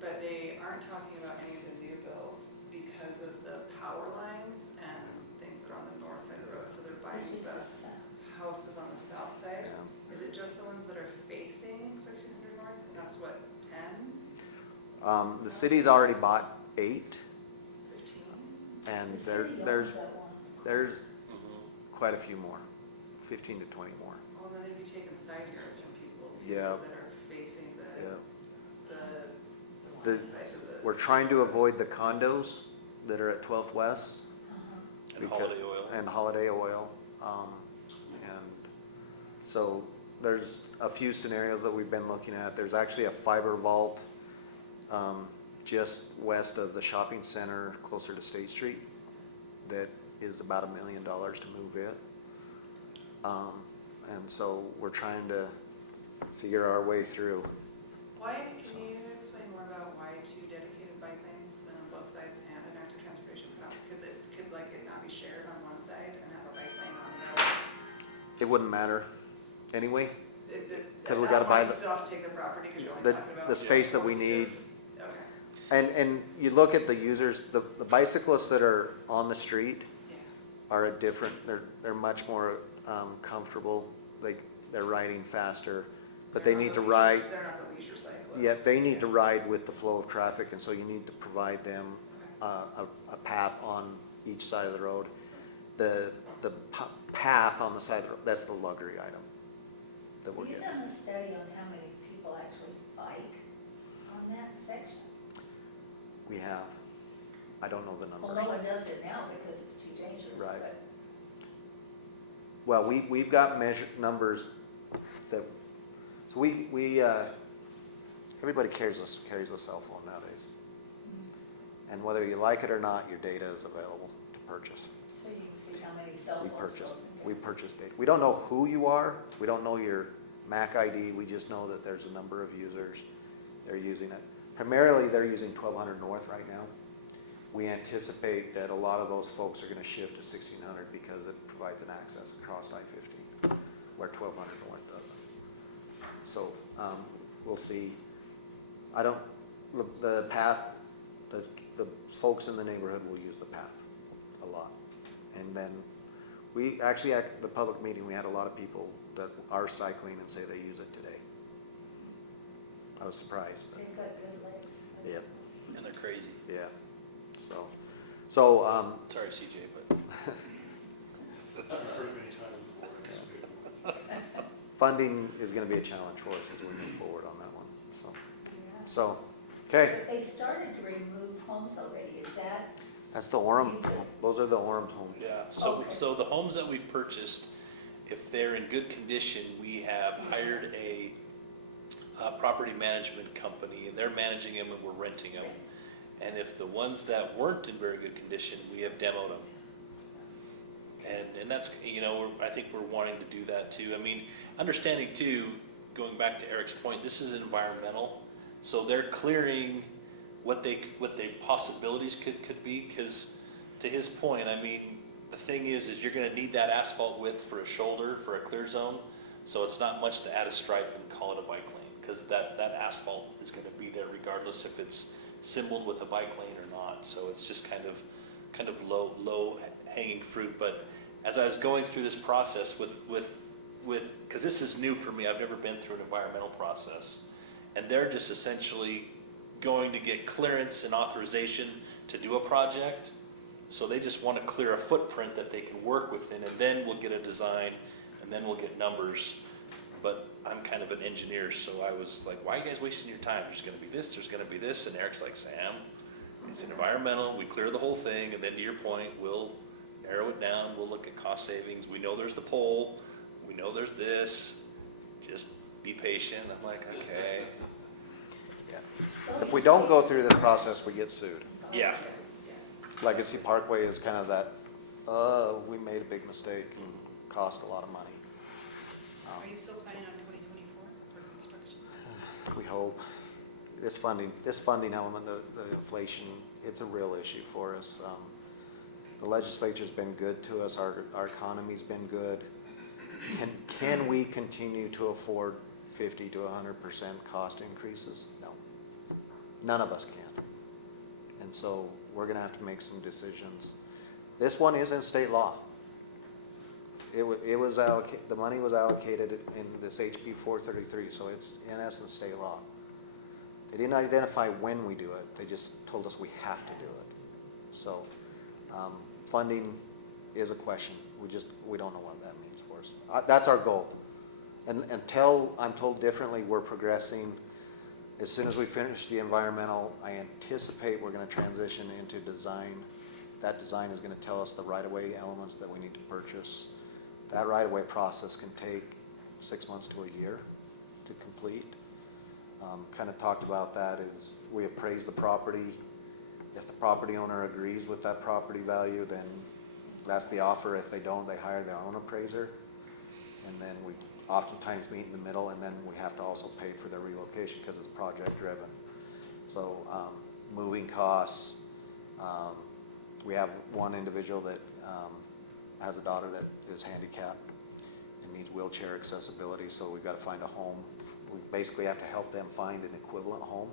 But they aren't talking about any of the new builds because of the power lines and things that are on the north side of the road. So they're buying It's just the a sound. houses on the south side. Yeah. Is it just the ones that are facing 1600 north? And that's what, 10, The city's already bought 8, 15? and The city owns that one. there's quite a few more, 15 to 20 more. Well, then they'd be taking side yards from people too Yeah. that are facing Yeah. the one side of the. We're trying to avoid the condos that are at 12th West Uh-huh. and Holiday Oil. and Holiday Oil. And so there's a few scenarios that we've been looking at. There's actually a fiber vault just west of the shopping center, closer to State Street, that is about $1 million to move it. And so we're trying to figure our way through. Why, can you explain more about why 2 dedicated bike lanes then on both sides and an active transportation path? Could it not be shared on one side and have a bike lane on the other? It wouldn't matter anyway. 'Cause we at gotta that buy point, the- you still have to take the property because you're only The, talking about. the space that we need. Okay, And you look at the users, the bicyclists that are on the street yeah. are a different, they're much more comfortable. They're riding faster, but they They're not need to the ride, leisure- They're not the leisure cyclists. yeah, they need to ride with the flow of traffic, and so you need to provide them a path on each side of the road. The path on the side of the road, that's the luxury item that we're Have you getting. done a study on how many people actually bike on that section? We have, I don't know the Well, numbers. no one does it now because it's too dangerous, Right. but Well, we've got numbers that, so everybody carries a cell phone nowadays. And whether you like it or not, your data is available to purchase. so you can see how many cell We phones. purchase, go. we purchase data. We don't know who you are, we don't know your MAC ID, we just know that there's a number of users, they're using it. Primarily, they're using 1200 North right now. We anticipate that a lot of those folks are gonna shift to 1600 because it provides an access across I-50, where 1200 North doesn't. So, we'll see. I don't, the path, the folks in the neighborhood will use the path a lot. And then, we, actually at the public meeting, we had a lot of people that are cycling and say they use it today. I was surprised. They've got good legs. Yep. And they're crazy. Yeah, so, Sorry, CJ, but. I've heard many times before, it's good. funding is gonna be a challenge for us as we move forward on that one, so. Yeah. So, okay, But they started to remove homes already, is that, that's the Orem, those are the Orem homes. Yeah, so, Okay. so the homes that we've purchased, if they're in good condition, we have hired a property management company, and they're managing them and we're renting them. And if the ones that weren't in very good condition, we have demoed them. And that's, you know, I think we're wanting to do that too. I mean, understanding too, going back to Eric's point, this is environmental. So they're clearing what they possibilities could be, because to his point, I mean, the thing is you're gonna need that asphalt width for a shoulder, for a clear zone. So it's not much to add a stripe and call it a bike lane, because that asphalt is gonna be there regardless if it's symboled with a bike lane or not. So it's just kind of low hanging fruit. But as I was going through this process with, because this is new for me, I've never been through an environmental process. And they're just essentially going to get clearance and authorization to do a project. So they just want to clear a footprint that they can work within, and then we'll get a design, and then we'll get numbers. But I'm kind of an engineer, so I was like, why are you guys wasting your time? There's gonna be this, there's gonna be this, and Eric's like, Sam, it's environmental, we clear the whole thing, and then to your point, we'll narrow it down, we'll look at cost savings, we know there's the pole, we know there's this, just be patient. I'm like, okay. Yeah. If we don't go through this process, we get sued. Yeah. Legacy Parkway is kind of that, we made a big mistake and cost a lot of money. Are you still planning on 2024 for construction? We hope. This funding element, the inflation, it's a real issue for us. The legislature's been good to us, our economy's been good. Can we continue to afford 50 to 100% cost increases? No. None of us can. And so we're gonna have to make some decisions. This one is in state law. It was the money was allocated in this HB 433, so it's in essence state law. They didn't identify when we do it, they just told us we have to do it. So, funding is a question, we don't know what that means for us. That's our goal. And until I'm told differently, we're progressing. As soon as we finish the environmental, I anticipate we're gonna transition into design. That design is gonna tell us the right-of-way elements that we need to purchase. That right-of-way process can take 6 months to a year to complete. Kind of talked about that is we appraise the property. If the property owner agrees with that property value, then that's the offer. If they don't, they hire their own appraiser. And then we oftentimes meet in the middle, and then we have to also pay for their relocation because it's project driven. So moving costs, we have one individual that has a daughter that is handicapped and needs wheelchair accessibility, so we've got to find a home. We basically have to help them find an equivalent home.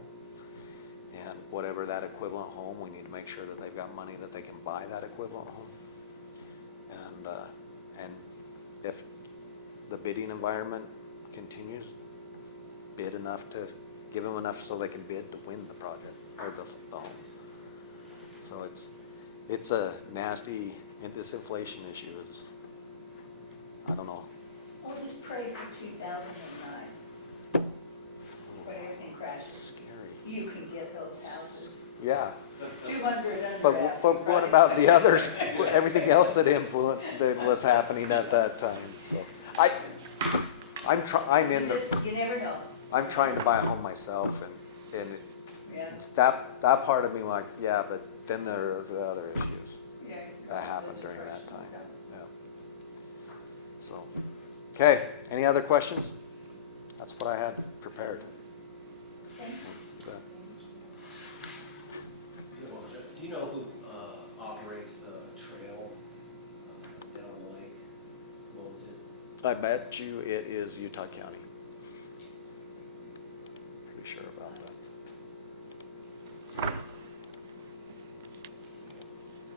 And whatever that equivalent home, we need to make sure that they've got money that they can buy that equivalent home. And if the bidding environment continues, bid enough to, give them enough so they can bid to win the project, or the home. So it's a nasty, this inflation issue is, I don't know. well, just pray for 2009, when everything crashes. Scary. You can get those houses, Yeah, 200 under but asking what price. about the others, everything else that was happening at that time, so. I'm in You never know, I'm trying to buy a home myself, and yeah, that part of me like, yeah, but then there are the other issues yeah. that happened That's during a that question, time. yeah. Yeah. So, okay, any other questions? That's what I had prepared. Thank you. So, Do you know who operates the trail down the lake? Who owns it? I bet you it is Utah County. sure about that.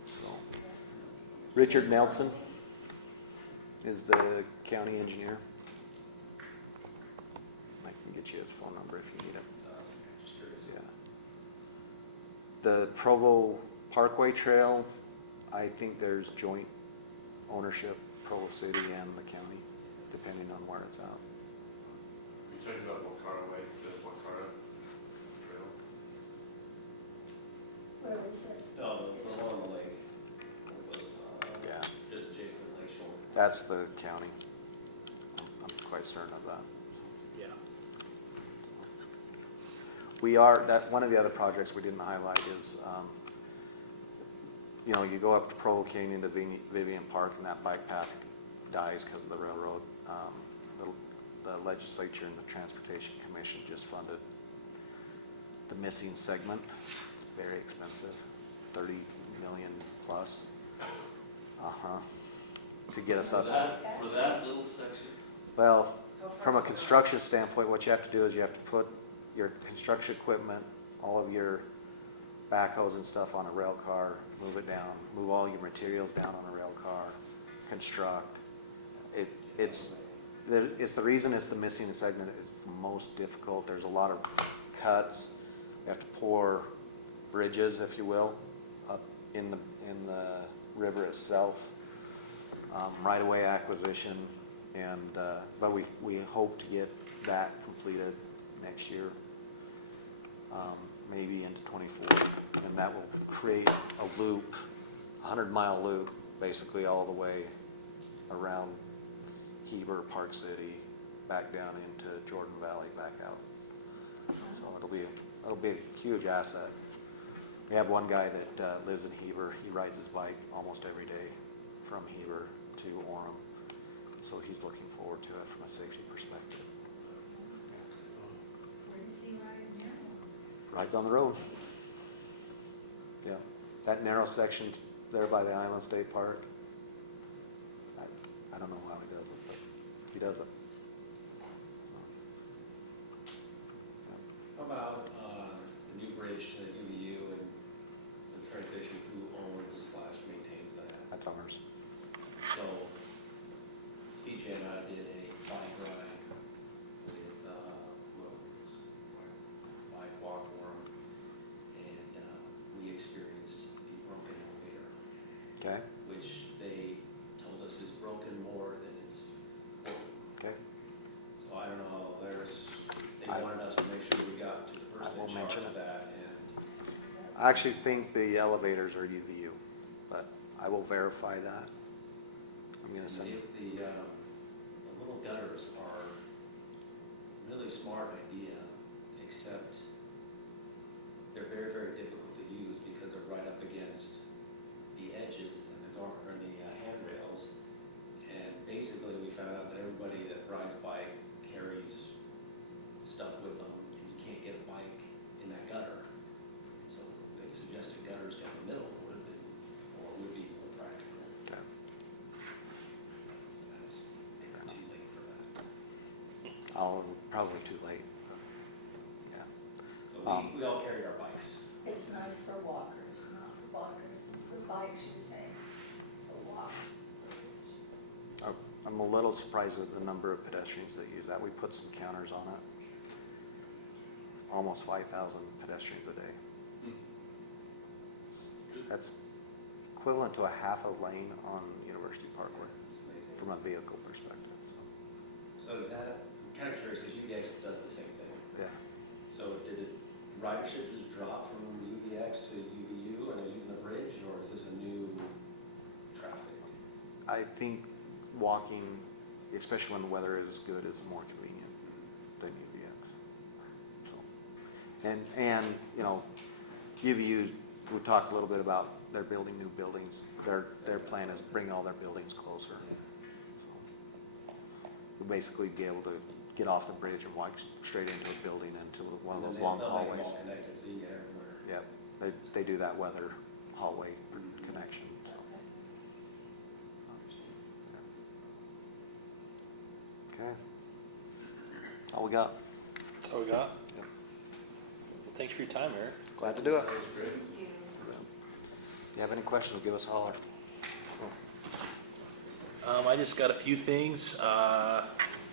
So, Richard Nelson is the county engineer. I can get you his phone number if you need it. Just curious. Yeah. The Provo Parkway Trail, I think there's joint ownership, Provo City and the county, depending on where it's at. You talking about Wakara Way, the Wakara Trail? Where is it? No, the one on the lake. It was, Yeah. Just adjacent to Lake Shore. That's the county. I'm quite certain of that. Yeah. We are, that, one of the other projects we didn't highlight is, you know, you go up to Provo Canyon to Vivian Park and that bike path dies because of the railroad. The legislature and the Transportation Commission just funded the missing segment. It's very expensive, 30 million plus. To get us up. For that little section? Well, from a construction standpoint, what you have to do is you have to put your construction equipment, all of your backhoes and stuff on a rail car, move it down, move all your materials down on a rail car, construct. It's the reason it's the missing segment. It's the most difficult. There's a lot of cuts. You have to pour bridges, if you will, up in the river itself. Right-of-way acquisition, and but we hope to get that completed next year, maybe into 24, and that will create a loop, 100-mile loop, basically all the way around Heber, Park City, back down into Jordan Valley, back out. So it'll be a huge asset. We have one guy that lives in Heber. He rides his bike almost every day from Heber to Orem, so he's looking forward to it from a safety perspective. Where does he ride now? Rides on the road. Yeah, that narrow section there by the Island State Park. I don't know how he does it, but he does it. How about the new bridge to UVU and the train station, who owns/maintains that? That's ours. So CJ and I did a bike ride with bike walk forum, and we experienced the broken elevator, Okay. which they told us is broken more than it's broken. Okay. So I don't know, they I- wanted us to make sure we got to the I person will in charge mention of it. that, and I actually think the elevators are UVU, but I will verify that. I'm gonna send you. the little gutters are really smart idea, except they're very, very difficult to use because they're right up against the edges and the handrails. And basically, we found out that everybody that rides bike carries stuff with them, and you can't get a bike in that gutter. So they suggested gutters down the middle would have been, or would be more practical. Okay. That's too late for that. Probably too late. But yeah. So Um, we all carry our bikes. It's nice for walkers, not for bikes, you say, so walk. I'm a little surprised at the number of pedestrians that use that. We put some counters on it. Almost 5,000 pedestrians a day. That's equivalent to a half a lane on University Parkway It's amazing. from a vehicle perspective. So is that, I'm kind of curious, because UVX does the same thing. Yeah. So did the ridership just drop from UVX to UVU and they're using the bridge, or is this a new traffic? I think walking, especially when the weather is good, is more convenient than UVX. So, and you know, UVU, we talked a little bit about they're building new buildings. Their plan is to bring all their buildings closer. So, we'll basically be able to get off the bridge and walk straight into a building, into one of those long They'll make them hallways. all connected, so you get everywhere. Yep, they do that weather hallway connection, so. Okay. All we got? That's all we got? Yep. thanks for your time, Eric. Glad to do it. That was great. If you have any questions, give us a holler. I just got a few things,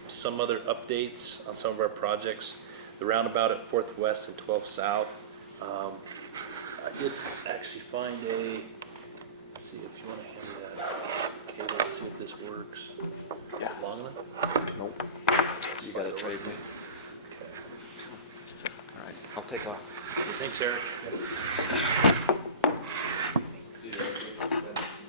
some other updates on some of our projects. The roundabout at 4th West and 12th South. I did actually find let's see if you want to hand me that. Okay, let's see if this works. Yeah. Long enough? Nope. You gotta trade me. Okay. All right, I'll take off. Thanks, Eric. See you, Eric.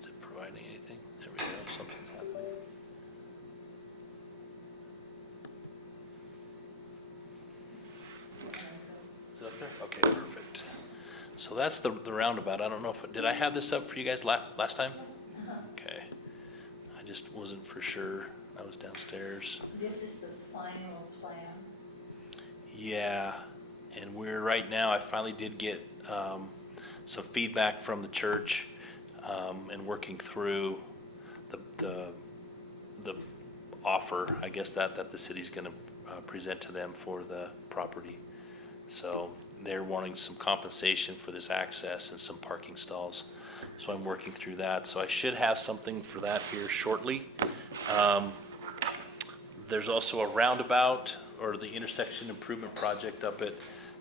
Is it providing anything? There we go, something's happening. Is it up there? Okay, perfect. So that's the roundabout. I don't know if, did I have this up for you guys last time? Okay. I just wasn't for sure. I was downstairs. This is the final plan. Yeah, and right now, I finally did get some feedback from the church and working through the offer, I guess, that the city's going to present to them for the property. So they're wanting some compensation for this access and some parking stalls. So I'm working through that. So I should have something for that here shortly. There's also a roundabout, or the intersection improvement project up at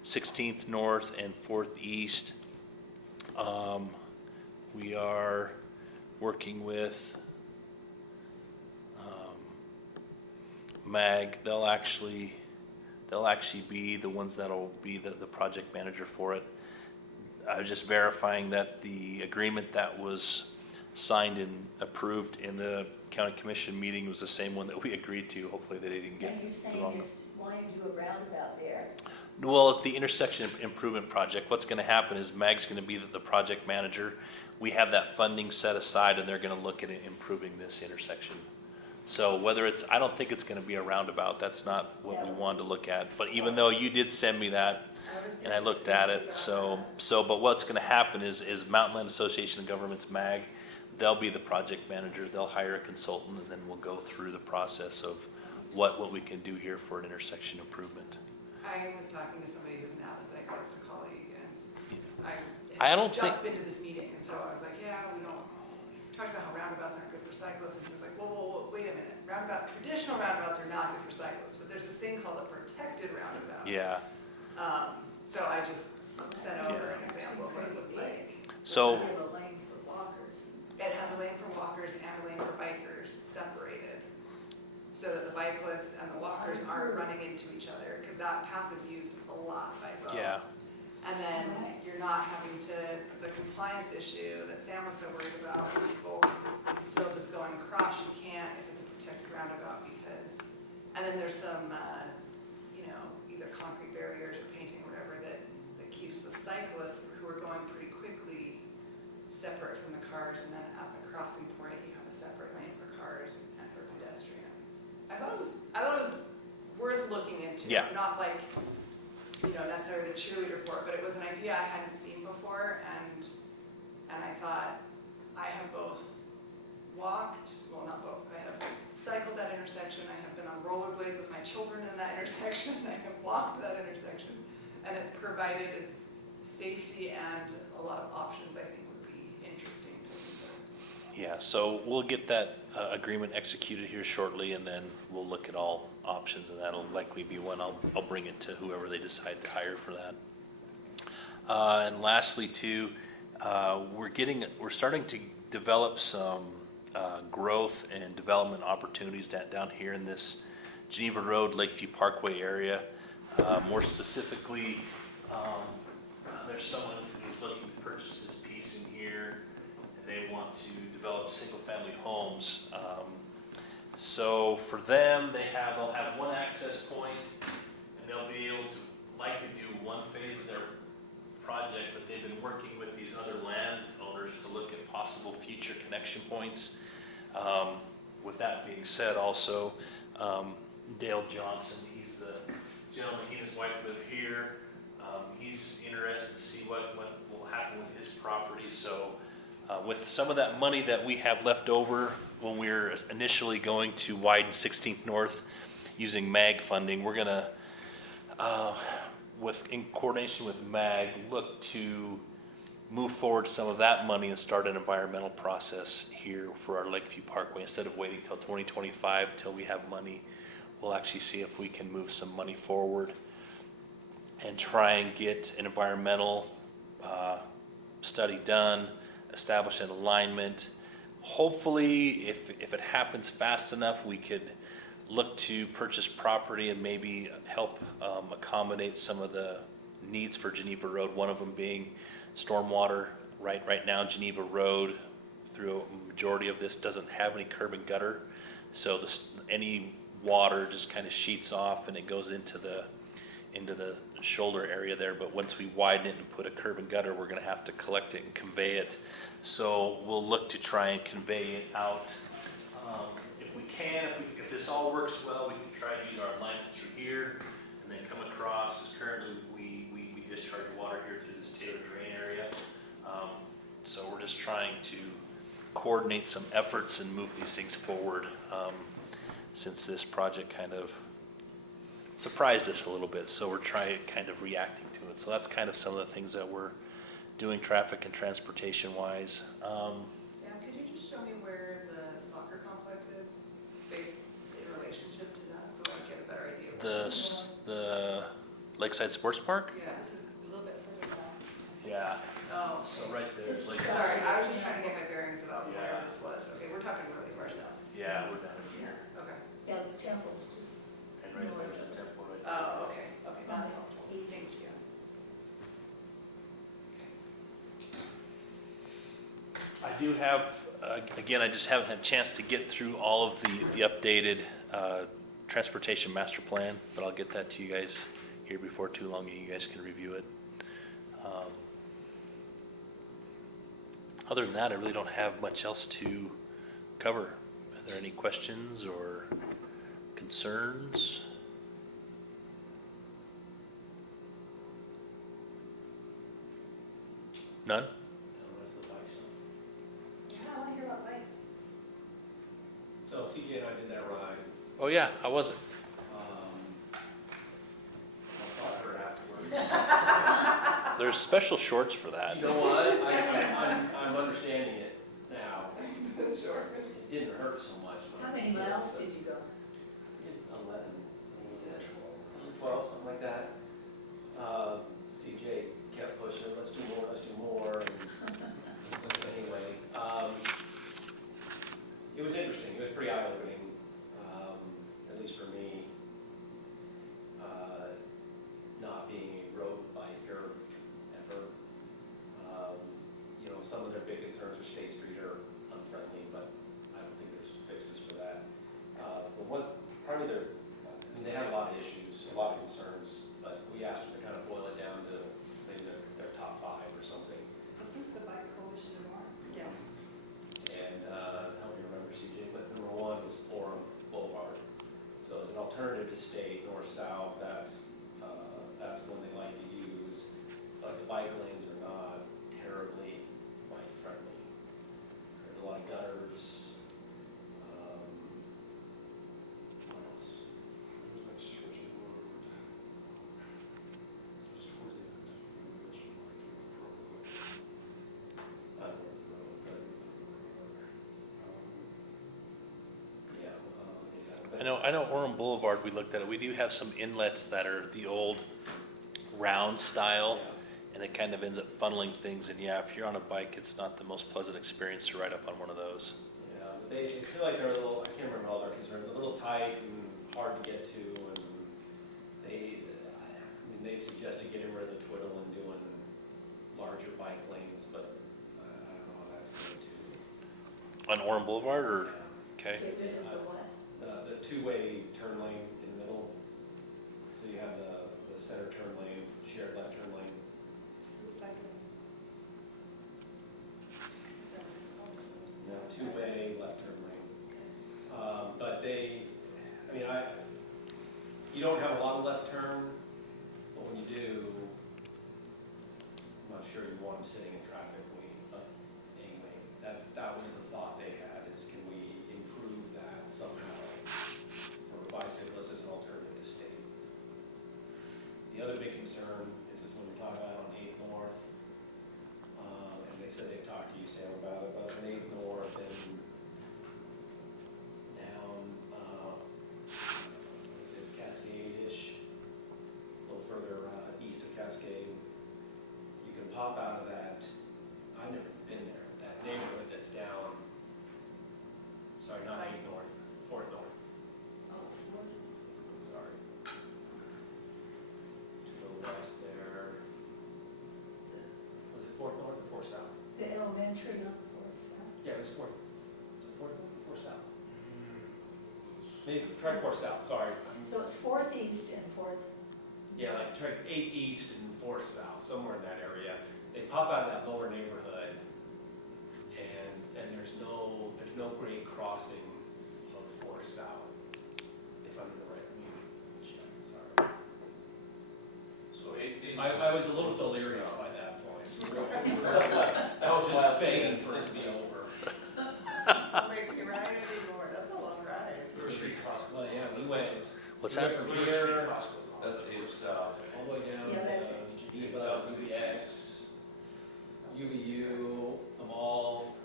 16th North and 4th East. We are working with MAG. They'll actually be the ones that'll be the project manager for it. I was just verifying that the agreement that was signed and approved in the county commission meeting was the same one that we agreed to. Hopefully they didn't get And you're the saying wrong. there's wanting to do a roundabout there? Well, at the intersection improvement project, what's gonna happen is MAG's gonna be the project manager. We have that funding set aside and they're gonna look at improving this intersection. So whether I don't think it's gonna be a roundabout, that's not what we wanted to look at. But even though you did send me that, and I looked at it, but what's gonna happen is Mountain Land Association of Governments, MAG, they'll be the project manager, they'll hire a consultant, and then we'll go through the process of what we can do here for an intersection improvement. I was talking to somebody who's now a cyclist, a colleague, and I I don't had just think- been to this meeting, and so I was like, yeah, we talked about how roundabouts aren't good for cyclists, and he was like, whoa, wait a minute. Traditional roundabouts are not good for cyclists, but there's this thing called a protected roundabout. Yeah, So I just sent over an example of what it looked like. so, We have a lane for walkers. It has a lane for walkers and a lane for bikers separated, so that the bikers and the walkers aren't running into each other, because that path is used a lot by both. yeah, And then you're not having the compliance issue that Sam was so worried about, people still just going across, you can't if it's a protected roundabout and then there's some, either concrete barriers or painting or whatever that keeps the cyclists who are going pretty quickly separate from the cars, and then at the crossing point, you have a separate lane for cars and for pedestrians. I thought it was worth looking into. Yeah. Not like, necessarily the cheerleader for it, but it was an idea I hadn't seen before, and I thought, I have both not both, I have cycled that intersection, I have been on rollerblades with my children in that intersection, I have walked that intersection, and it provided safety and a lot of options I think would be interesting to consider. yeah, so we'll get that agreement executed here shortly, and then we'll look at all options, and that'll likely be one I'll bring it to whoever they decide to hire for that. And lastly too, we're starting to develop some growth and development opportunities down here in this Geneva Road, Lakeview Parkway area. More specifically, there's someone who's looking to purchase this piece in here, and they want to develop single-family homes. So for them, they'll have one access point, and they'll be able to likely do one phase of their project, but they've been working with these other landowners to look at possible future connection points. With that being said, also, Dale Johnson, he's the gentleman, he and his wife live here. He's interested to see what will happen with his property, so With some of that money that we have left over when we were initially going to widen 16th North using MAG funding, we're gonna, in coordination with MAG, look to move forward some of that money and start an environmental process here for our Lakeview Parkway. Instead of waiting till 2025 till we have money, we'll actually see if we can move some money forward and try and get an environmental study done, establish an alignment. Hopefully, if it happens fast enough, we could look to purchase property and maybe help accommodate some of the needs for Geneva Road, one of them being stormwater. Right now, Geneva Road, through a majority of this, doesn't have any curb and gutter. So any water just kind of sheets off and it goes into the shoulder area there. But once we widen it and put a curb and gutter, we're gonna have to collect it and convey it. So we'll look to try and convey it out. If we can, if this all works well, we can try to use our alignment through here and then come across, because currently we discharge water here through this Taylor drain area. So we're just trying to coordinate some efforts and move these things forward, since this project kind of surprised us a little bit. So we're trying kind of reacting to it. So that's kind of some of the things that we're doing traffic and transportation wise. Sam, could you just show me where the soccer complex is, based in relationship to that, so I get a better idea? The Lakeside Sports Park? Yeah. This is a little bit further south. Yeah. Oh, So right there, it's like, sorry, I was just trying to get my bearings about where Yeah. this was. Okay, we're talking really far south. yeah, we're down here. Okay. Yeah, the temple's just And right there's the temple right there. Oh, okay, okay, that's helpful. East. Thanks, yeah. I do have, again, I just haven't had a chance to get through all of the updated transportation master plan, but I'll get that to you guys here before too long and you guys can review it. Other than that, I really don't have much else to cover. Are there any questions or concerns? None? Yeah, I want to hear about bikes. So CJ and I did that ride. Oh yeah, how was it? I thought I heard afterwards. There's special shorts for that. You know what? I'm understanding it now. Sure. It didn't hurt so much. when How I many did it, miles so- did you go? I did 11, what was it, 12, something like that. CJ kept pushing, let's do more. Anyway, it was interesting, it was pretty eye-opening, at least for me, not being a road biker ever. Some of their big concerns with State Street are unfriendly, but I don't think there's fixes for that. But what, part of they had a lot of issues, a lot of concerns, but we asked them to kind of boil it down to maybe their top 5 or something. Is this the bike coalition tomorrow? Yes. And I don't even remember CJ, but number 1 was Orem Boulevard. So as an alternative to state, north-south, that's one they like to use. But the bike lanes are not terribly bike-friendly. There's a lot of gutters. What else? There's that stretch of road, just towards the end, it goes from like, Provo. I don't know, but, yeah. I know Orem Boulevard, we looked at it, we do have some inlets that are the old round style, and it kind of ends up funneling things, and yeah, if you're on a bike, it's not the most pleasant experience to ride up on one of those. Yeah, but they feel like they're a little, I can't remember all their concerns, a little tight and hard to get to, and they suggested getting rid of the twiddle and doing larger bike lanes, but I don't know how that's going to. On Orem Boulevard, or, okay? Get rid of the what? The two-way turn lane in the middle, so you have the center turn lane, shared left turn lane. Suicide. No, two-way left turn lane. But you don't have a lot of left turn, but when you do, I'm not sure you want them sitting in traffic, but anyway. That was the thought they had, is can we improve that somehow for bicyclists as an alternative to state? The other big concern is this when you're talking about on 8th North, and they said they've talked to you, Sam, about it, but on 8th North and down, is it Cascade-ish? A little further east of Cascade. You can pop out of that, I've never been there, that neighborhood that's down, sorry, not 8th North, 4th North, sorry. To the west there, was it 4th North or 4th South? The elementary on Fourth South. Yeah, it was 4th, was it 4th North or 4th South? Maybe, try 4th South, sorry. So it's Fourth East and Fourth. Yeah, like try 8th East and 4th South, somewhere in that area. They pop out of that lower neighborhood, and there's no grade crossing of 4th South, if I'm in the right, sorry. So 8th East. I was a little delirious by that point. I was just begging for it to be over. Don't make me ride anymore, that's a long ride. River Street Costco. Well, yeah, we went. What's we that? went from River Street here Costco's on. That's 8th South. all the way down Yeah, that's to it. Geneva, UBX, UVU, the mall,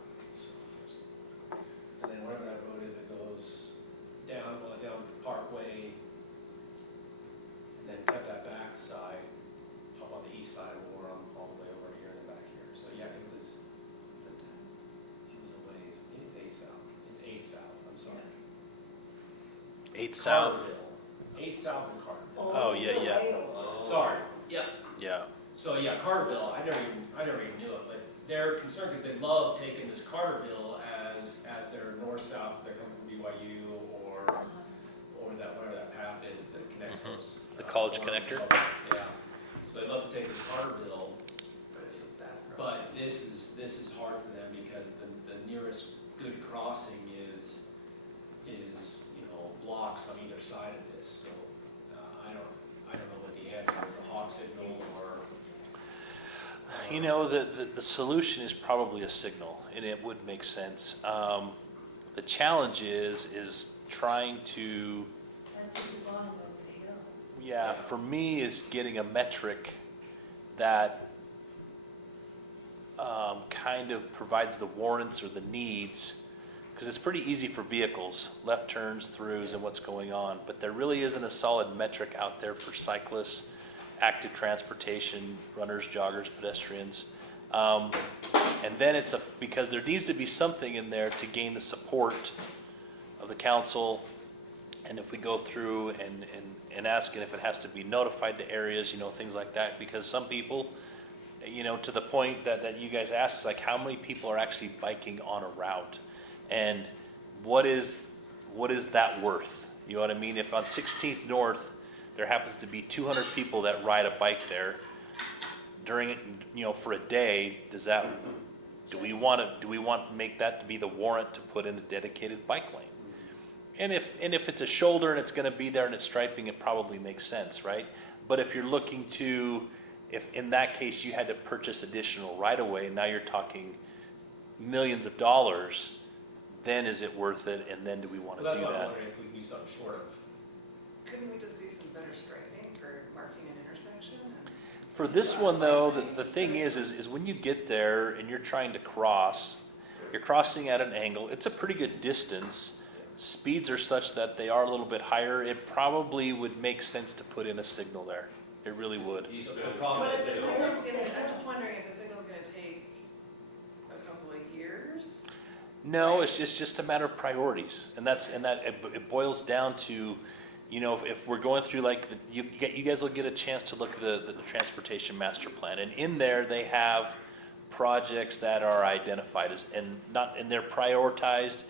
and then whatever that road is that goes down Parkway, and then cut that back side, up on the east side of Orem, all the way over here and then back here. So yeah, it was a ways. Maybe it's 8th South. It's 8th South, I'm sorry. 8 South. Carterville. 8th South and Carterville. Oh, yeah, yeah. Sorry, yeah. Yeah. So yeah, Carterville, I never even knew it, but they're concerned because they love taking this Carterville as their north-south, they're coming from BYU or that, whatever that path is that connects those. The college Orem and connector? so on. Yeah, so they love to take this Carterville, But it's a bad but this is hard for them because the nearest good crossing is blocks on either side of this, so I don't know what the answer is, a hawk signal or. You know, the solution is probably a signal, and it would make sense. The challenge is trying to, That's at the bottom of the hill. yeah, for me, is getting a metric that kind of provides the warrants or the needs, because it's pretty easy for vehicles, left turns, throughs, and what's going on, but there really isn't a solid metric out there for cyclists, active transportation, runners, joggers, pedestrians. And then because there needs to be something in there to gain the support of the council. And if we go through and ask, and if it has to be notified to areas, things like that, because some people, to the point that you guys asked, is like, how many people are actually biking on a route? And what is that worth? You know what I mean? If on 16th North, there happens to be 200 people that ride a bike there during, for a day, do we want to make that to be the warrant to put in a dedicated bike lane? And if it's a shoulder and it's going to be there and it's striping, it probably makes sense, right? But if you're looking to, if in that case you had to purchase additional right-of-way, now you're talking millions of dollars, then is it worth it? And then do we want to do That's why I'm that? wondering if we can do something short of. Couldn't we just do some better striping for marking an intersection? For this one though, the thing is when you get there and you're trying to cross, you're crossing at an angle, it's a pretty good distance. Speeds are such that they are a little bit higher. It probably would make sense to put in a signal there. It really would. The problem But is if the they don't. signal's I'm just wondering if the signal's gonna take a couple of years? No, it's just a matter of priorities. And it boils down to, if we're going through you guys will get a chance to look at the transportation master plan. And in there, they have projects that are identified and they're prioritized.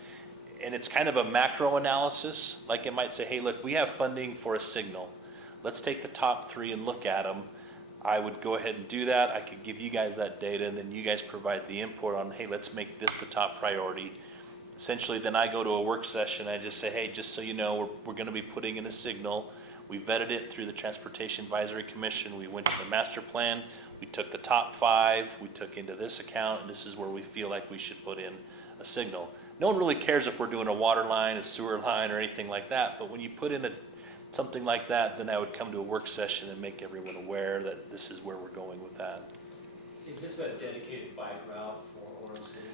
And it's kind of a macro analysis. Like it might say, hey, look, we have funding for a signal. Let's take the top 3 and look at them. I would go ahead and do that. I could give you guys that data, and then you guys provide the input on, hey, let's make this the top priority. Essentially, then I go to a work session. I just say, hey, just so you know, we're going to be putting in a signal. We vetted it through the Transportation Advisory Commission. We went to the master plan. we took the top 5, we took into this account, and this is where we feel like we should put in a signal. No one really cares if we're doing a water line, a sewer line, or anything like that, but when you put in something like that, then I would come to a work session and make everyone aware that this is where we're going with that. Is this a dedicated bike route for Orem City?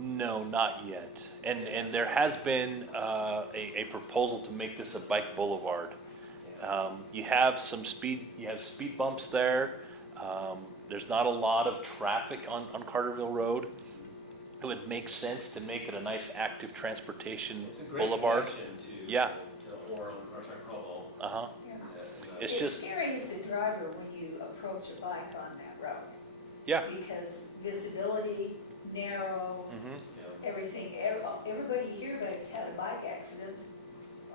No, not yet. And there has been a proposal to make this a bike boulevard. You have speed bumps there. There's not a lot of traffic on Carterville Road. It would make sense to make it a nice active transportation It's a great boulevard. connection to, Yeah. to Orem, or sorry, Provo. Uh-huh. Yeah. It's just, scary as a driver when you approach a bike on that road. yeah. Because visibility, narrow, Mhm. everything, everybody you hear about has had a bike accident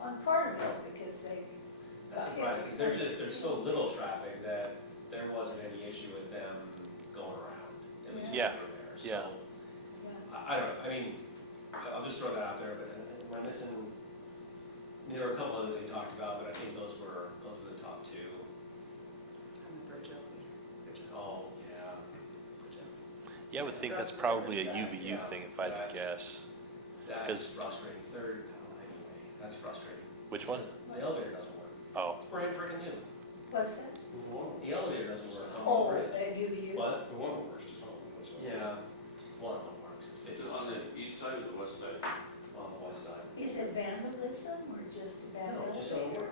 on Carterville because they. That's surprising, because there's so little traffic that there wasn't any issue with them going around, at least Yeah. over there. Yeah. So, I don't know, I mean, I'll just throw that out there, but am I missing, there were a couple others they talked about, but I think those were the top 2. On the bridge up, bridge up, Oh, yeah. bridge up. Yeah, I would think that's probably a UVU thing if I had to guess. That 'Cause- is frustrating, anyway, that's frustrating. Which one? The elevator doesn't work, Oh, it's brand freaking new, What's that? the elevator doesn't work on Oh, the bridge. at UVU? What? The one that works, just not the one that's. Yeah, one of them works, it's 50%. On the east side or the west side? On the west side. Is it vandalism or just a bad No, just don't elevator? work.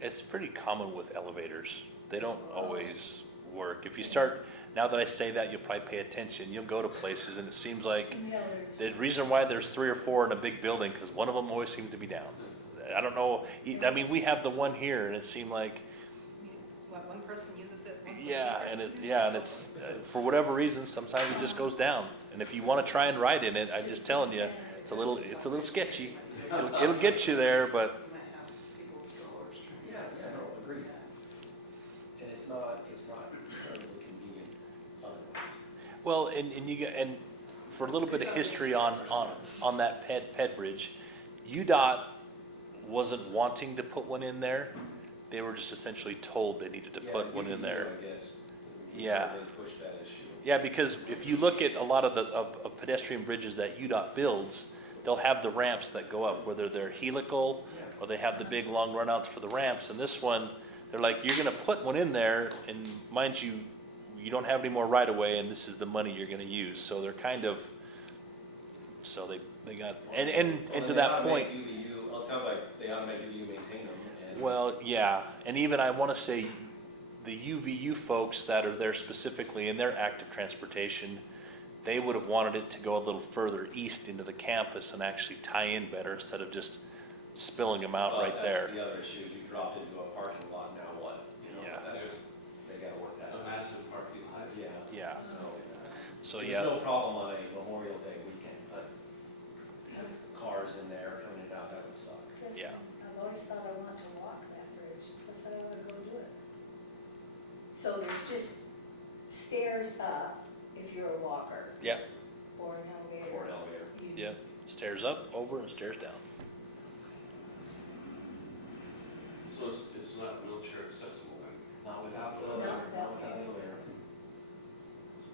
it's pretty common with elevators. They don't always work. If you start, now that I say that, you'll probably pay attention. You'll go to places and it seems like No, there's- the reason why there's 3 or 4 in a big building, because one of them always seems to be down. I don't know, I mean, we have the one here and it seemed like, One person uses it once a week yeah, or and something? and it's, for whatever reason, sometimes it just goes down. And if you want to try and ride in it, I'm just telling you, it's a little sketchy. It'll get you there, but You might have people with strollers trying. Yeah, no, agreed. And it's not terribly convenient otherwise. well, and you get, and for a little bit of history on that ped bridge, UDOT wasn't wanting to put one in there. They were just essentially told they needed to put one in there. I guess. Yeah. They pushed that issue. Yeah, because if you look at a lot of of pedestrian bridges that UDOT builds, they'll have the ramps that go up, whether they're helical or they have the big long runouts for the ramps. And this one, they're like, you're gonna put one in there, and mind you, you don't have any more right of way, and this is the money you're gonna use. So they're kind of, so they got, and to that point. Well, it sounds like they ought to make UVU maintain them. And Well, yeah, and even I want to say the UVU folks that are there specifically in their active transportation, they would have wanted it to go a little further east into the campus and actually tie in better instead of just spilling them out right there. That's the other issue, is you dropped into a parking lot, now what? You know, Yeah. they gotta work that A out. massive parking lot. Yeah. Yeah, so There's yeah, no problem on a Memorial Day weekend, but cars in there coming in and out, that would suck. Because Yeah. I've always thought I want to walk that bridge, because I ought to go do it. So there's just stairs up if you're a walker, yeah, or an elevator. Or an elevator. You- yeah, stairs up, over, and stairs down. So it's not wheelchair accessible then? Not without the, Not not without without the elevator. That's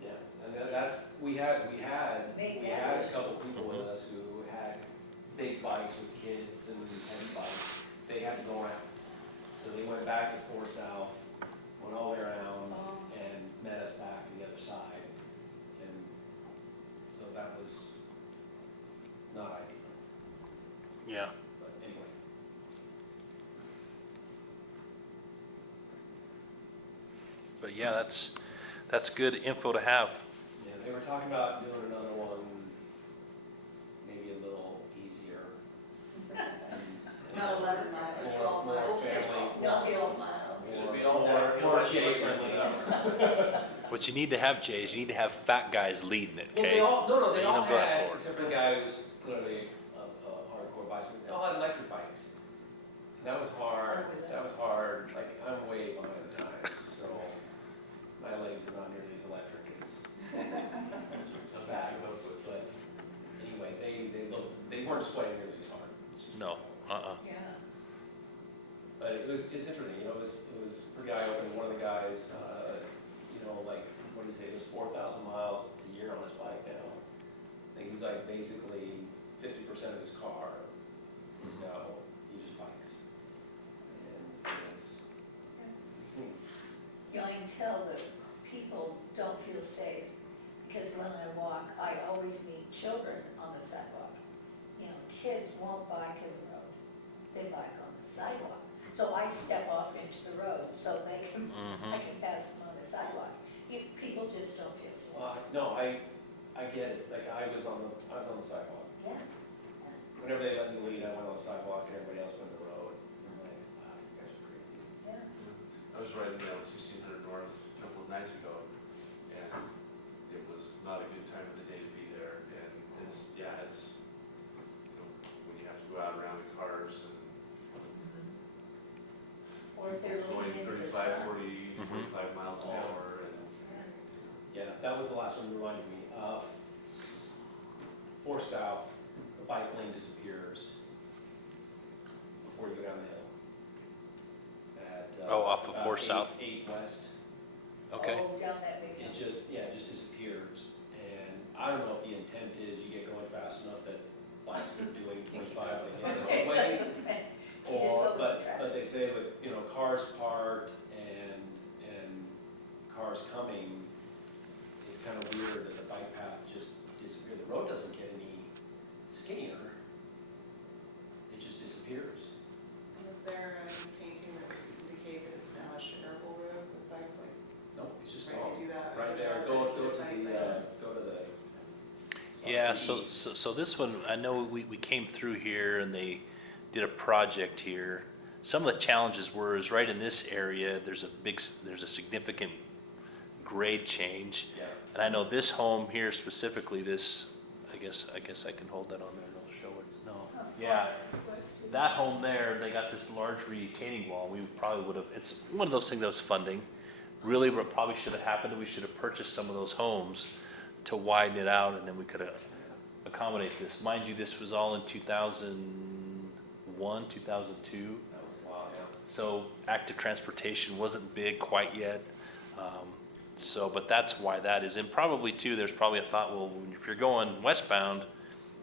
good. Yeah, and that's, we had Make a that couple people with us who had big bikes with kids and heavy bikes. They had to go around. So they went back to 4 South, went all the way around Oh. and met us back to the other side. And so that was not ideal, Yeah. but anyway. But yeah, that's good info to have. Yeah, they were talking about doing another one, maybe a little easier. Not 11 miles, More- 12 more miles. family- Not 12 miles. It'll be all that- More kid friendly. What you need to have, Jay, is you need to have fat guys leading it, Well, okay? they all You don't go that had, far. except for the guy who was clearly a hardcore bicycle, they all had electric bikes. And that was hard, like, I'm way behind the times, so my legs are not nearly as electric as that, but anyway, they weren't sweating nearly as hard. It's just- No, Yeah. But but it's interesting, you know, it was pretty eye-opening. One of the guys, you know, like, what do you say, it was 4,000 miles a year on his bike now. I think he's like basically 50% of his car is now, he just bikes. And it's neat. You know, I can tell that people don't feel safe, because when I walk, I always meet children on the sidewalk. You know, kids won't bike in the road, they bike on the sidewalk. So I step off into the road so they can, I can pass them on the sidewalk. People just don't feel safe. No, I get it, like I was on the sidewalk. Yeah. Whenever they let me lead, I went on the sidewalk and everybody else went on the road. I'm like, wow, you guys are crazy. Yeah. I was riding down 1600 North a couple of nights ago, and it was not a good time of the day to be there. And it's, you know, when you have to go out around the cars and Or if they're going looking into the 35, sun. 40, 45 miles an hour. And Yeah, that was the last one you reminded me. 4 South, the bike lane disappears before you go down the hill. At, Off of 4 about South? 8 West. Okay. Oh, down that big It hill. just disappears. And I don't know if the intent is you get going fast enough that bikes are doing 25 like the other It way. doesn't matter. You just go with the traffic. But they say with, you know, cars parked and cars coming, it's kind of weird that the bike path just disappears. The road doesn't get any skinnier. It just disappears. And is there any painting that would indicate that it's now a shareable road with bikes, like, No, it's just right, gone. they do that? Right there, go to the. Yeah, southeast. so this one, I know we came through here and they did a project here. Some of the challenges is right in this area, there's a significant grade change. Yeah. And I know this home here specifically, I guess I can hold that on there and it'll show it. No, Oh, yeah. West. That home there, they got this large retaining wall. We probably would have, it's one of those things that was funding. Really, what probably should have happened, we should have purchased some of those homes to widen it out, and then we could have accommodated this. Mind you, this was all in 2001, 2002. That was a while, yeah. So active transportation wasn't big quite yet. But that's why that is. And probably too, there's probably a thought, well, if you're going westbound,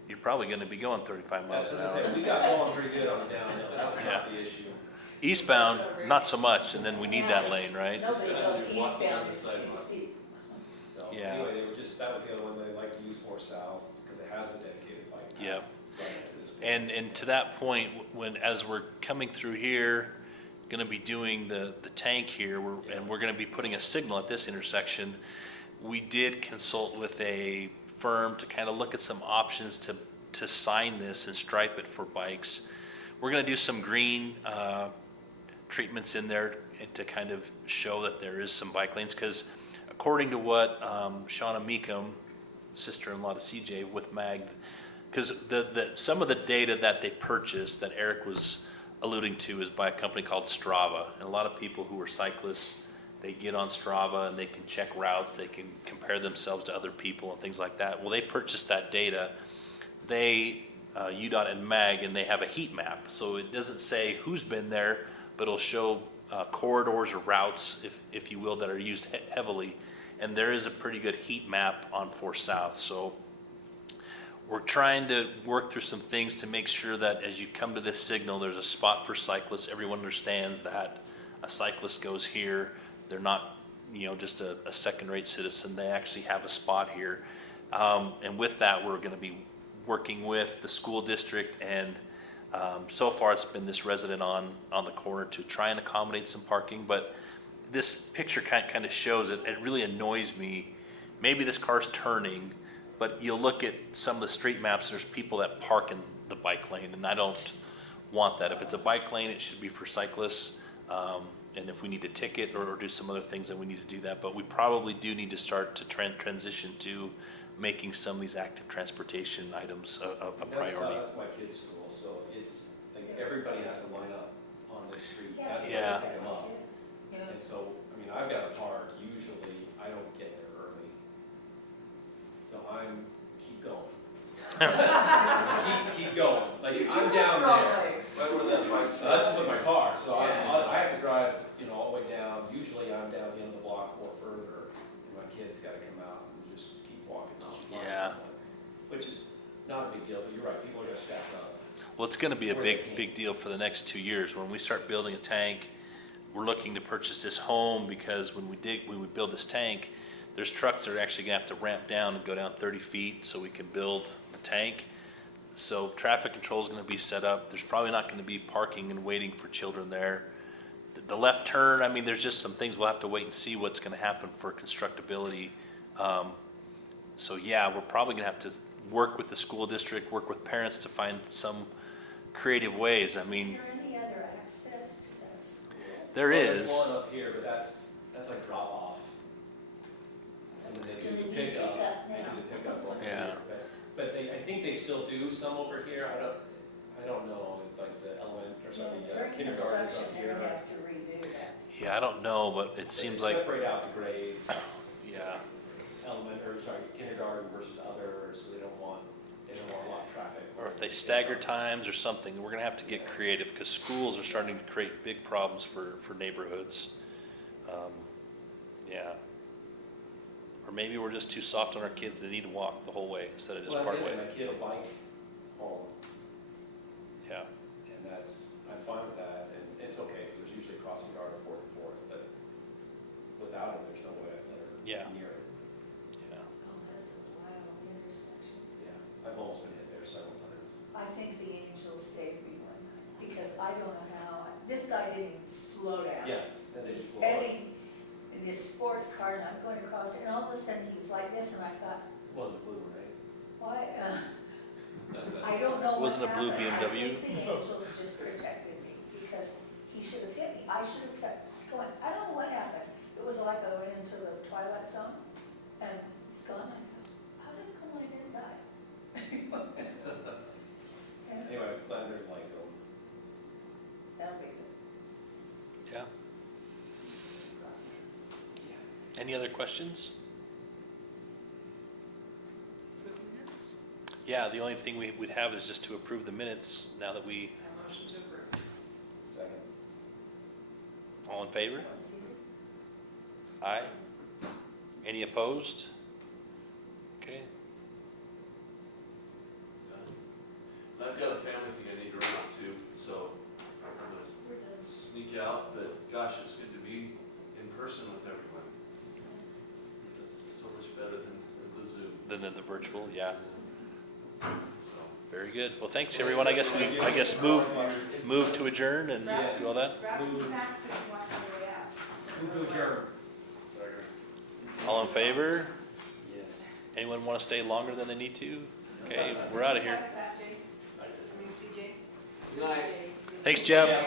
you're probably going to be going 35 miles an As I hour. say, we got going pretty good on the downhill. That was not the issue. Eastbound, not so much, and then we need that lane, right? Nobody goes You're walking eastbound, on the it's too sidewalk. steep. So Yeah. anyway, that was the other one they like to use 4 South because it has the dedicated bike path. Yep. Right at this point. And to that point, as we're coming through here, going to be doing the tank here, and we're going to be putting a signal at this intersection. We did consult with a firm to kind of look at some options to sign this and stripe it for bikes. We're going to do some green treatments in there to kind of show that there is some bike lanes, because according to what Shauna Meekum, sister-in-law to CJ with MAG, because some of the data that they purchased that Eric was alluding to is by a company called Strava. And a lot of people who are cyclists, they get on Strava and they can check routes, they can compare themselves to other people and things like that. Well, they purchased that data. UDOT and MAG, and they have a heat map. So it doesn't say who's been there, but it'll show corridors or routes, if you will, that are used heavily. And there is a pretty good heat map on 4 South. So we're trying to work through some things to make sure that as you come to this signal, there's a spot for cyclists. Everyone understands that a cyclist goes here. They're not, just a second-rate citizen. They actually have a spot here. And with that, we're going to be working with the school district, and so far it's been this resident on the corner to try and accommodate some parking. But this picture kind of shows it. It really annoys me. Maybe this car's turning, but you'll look at some of the street maps, there's people that park in the bike lane, and I don't want that. If it's a bike lane, it should be for cyclists. And if we need to ticket or do some other things, then we need to do that. But we probably do need to start to transition to making some of these active transportation items a priority. That's my kid's school, so it's, like, everybody has to line up on this street. Yeah. That's where Yeah. they pick them up. Yeah. And so, I've got to park, usually I don't get there early. So keep going. Keep going, like, I'm down there. That's where that bike. That's with my car, so I have to drive, all the way down. Usually I'm down at the end of the block or further, and my kid's gotta come out and just keep walking till she finds Yeah. someone. Which is not a big deal, but you're right, people are gonna stack up. Well, it's gonna be a Where they big, can. big deal for the next 2 years. When we start building a tank, we're looking to purchase this home because when we build this tank, there's trucks that are actually gonna have to ramp down and go down 30 feet so we can build the tank. So traffic control is gonna be set up. There's probably not gonna be parking and waiting for children there. The left turn, I mean, there's just some things we'll have to wait and see what's gonna happen for constructability. So yeah, we're probably gonna have to work with the school district, work with parents to find some creative ways. I Is mean, there any other access to that school? there There's is. one up here, but that's like drop off. And then they do the pickup, they do the pickup over Yeah. here. But I think they still do some over here, I don't know if like the During kindergartens construction, up they're here. gonna have to redo that. Yeah, I don't know, but it seems like, Separate out the grades, yeah. kindergarten versus other, so they don't want a lot of traffic. Or if they stagger times or something, we're gonna have to get creative, because schools are starting to create big problems for neighborhoods. Yeah. Or maybe we're just too soft on our kids, they need to walk the whole way instead of just Well, that's Parkway. it, my kid will bike home, Yeah, and I'm fine with that, and it's okay, because there's usually a crossing guard at 4th and 4th, but without it, there's no way I'd let her Yeah. near it. yeah. Oh, that's a wild intersection. Yeah, I've almost been hit there several times. I think the Angels saved me one night, because I don't know how, this guy didn't even slow down. Yeah, then they He's just blow up. heading in this sports car, and I'm going across it, and all of a sudden he was like this, and I thought, Wasn't blue, right? why, I don't know what Wasn't a blue happened. BMW? I think the Angels just protected me, because he should have hit me, I should have kept going, I don't know what happened. It was like I went into the twilight zone, and it's gone, I thought, how did it come when I didn't die? And Anyway, glad there's light go. that'll be good. Yeah. Any other questions? Yeah, the only thing we'd have is just to approve the minutes now that we, Motion to approve. Second. all in favor? Let's see. Aye. Any opposed? Okay. I've got a family thing I need to run off to, so I'm gonna We're done. sneak out, but gosh, it's good to be in person with everyone. It's so much better than the Zoom. Then the virtual, yeah. So, Very good. Well, thanks, everyone. I guess move to adjourn and do all that. Grab some snacks if you want on the way out. Move to adjourn. Second. All in favor? Yes. Anyone want to stay longer than they need to? Okay, we're out of here. Second that, Jay. I did. I mean, CJ. Good night. Jay. Thanks, Jeff. Yeah.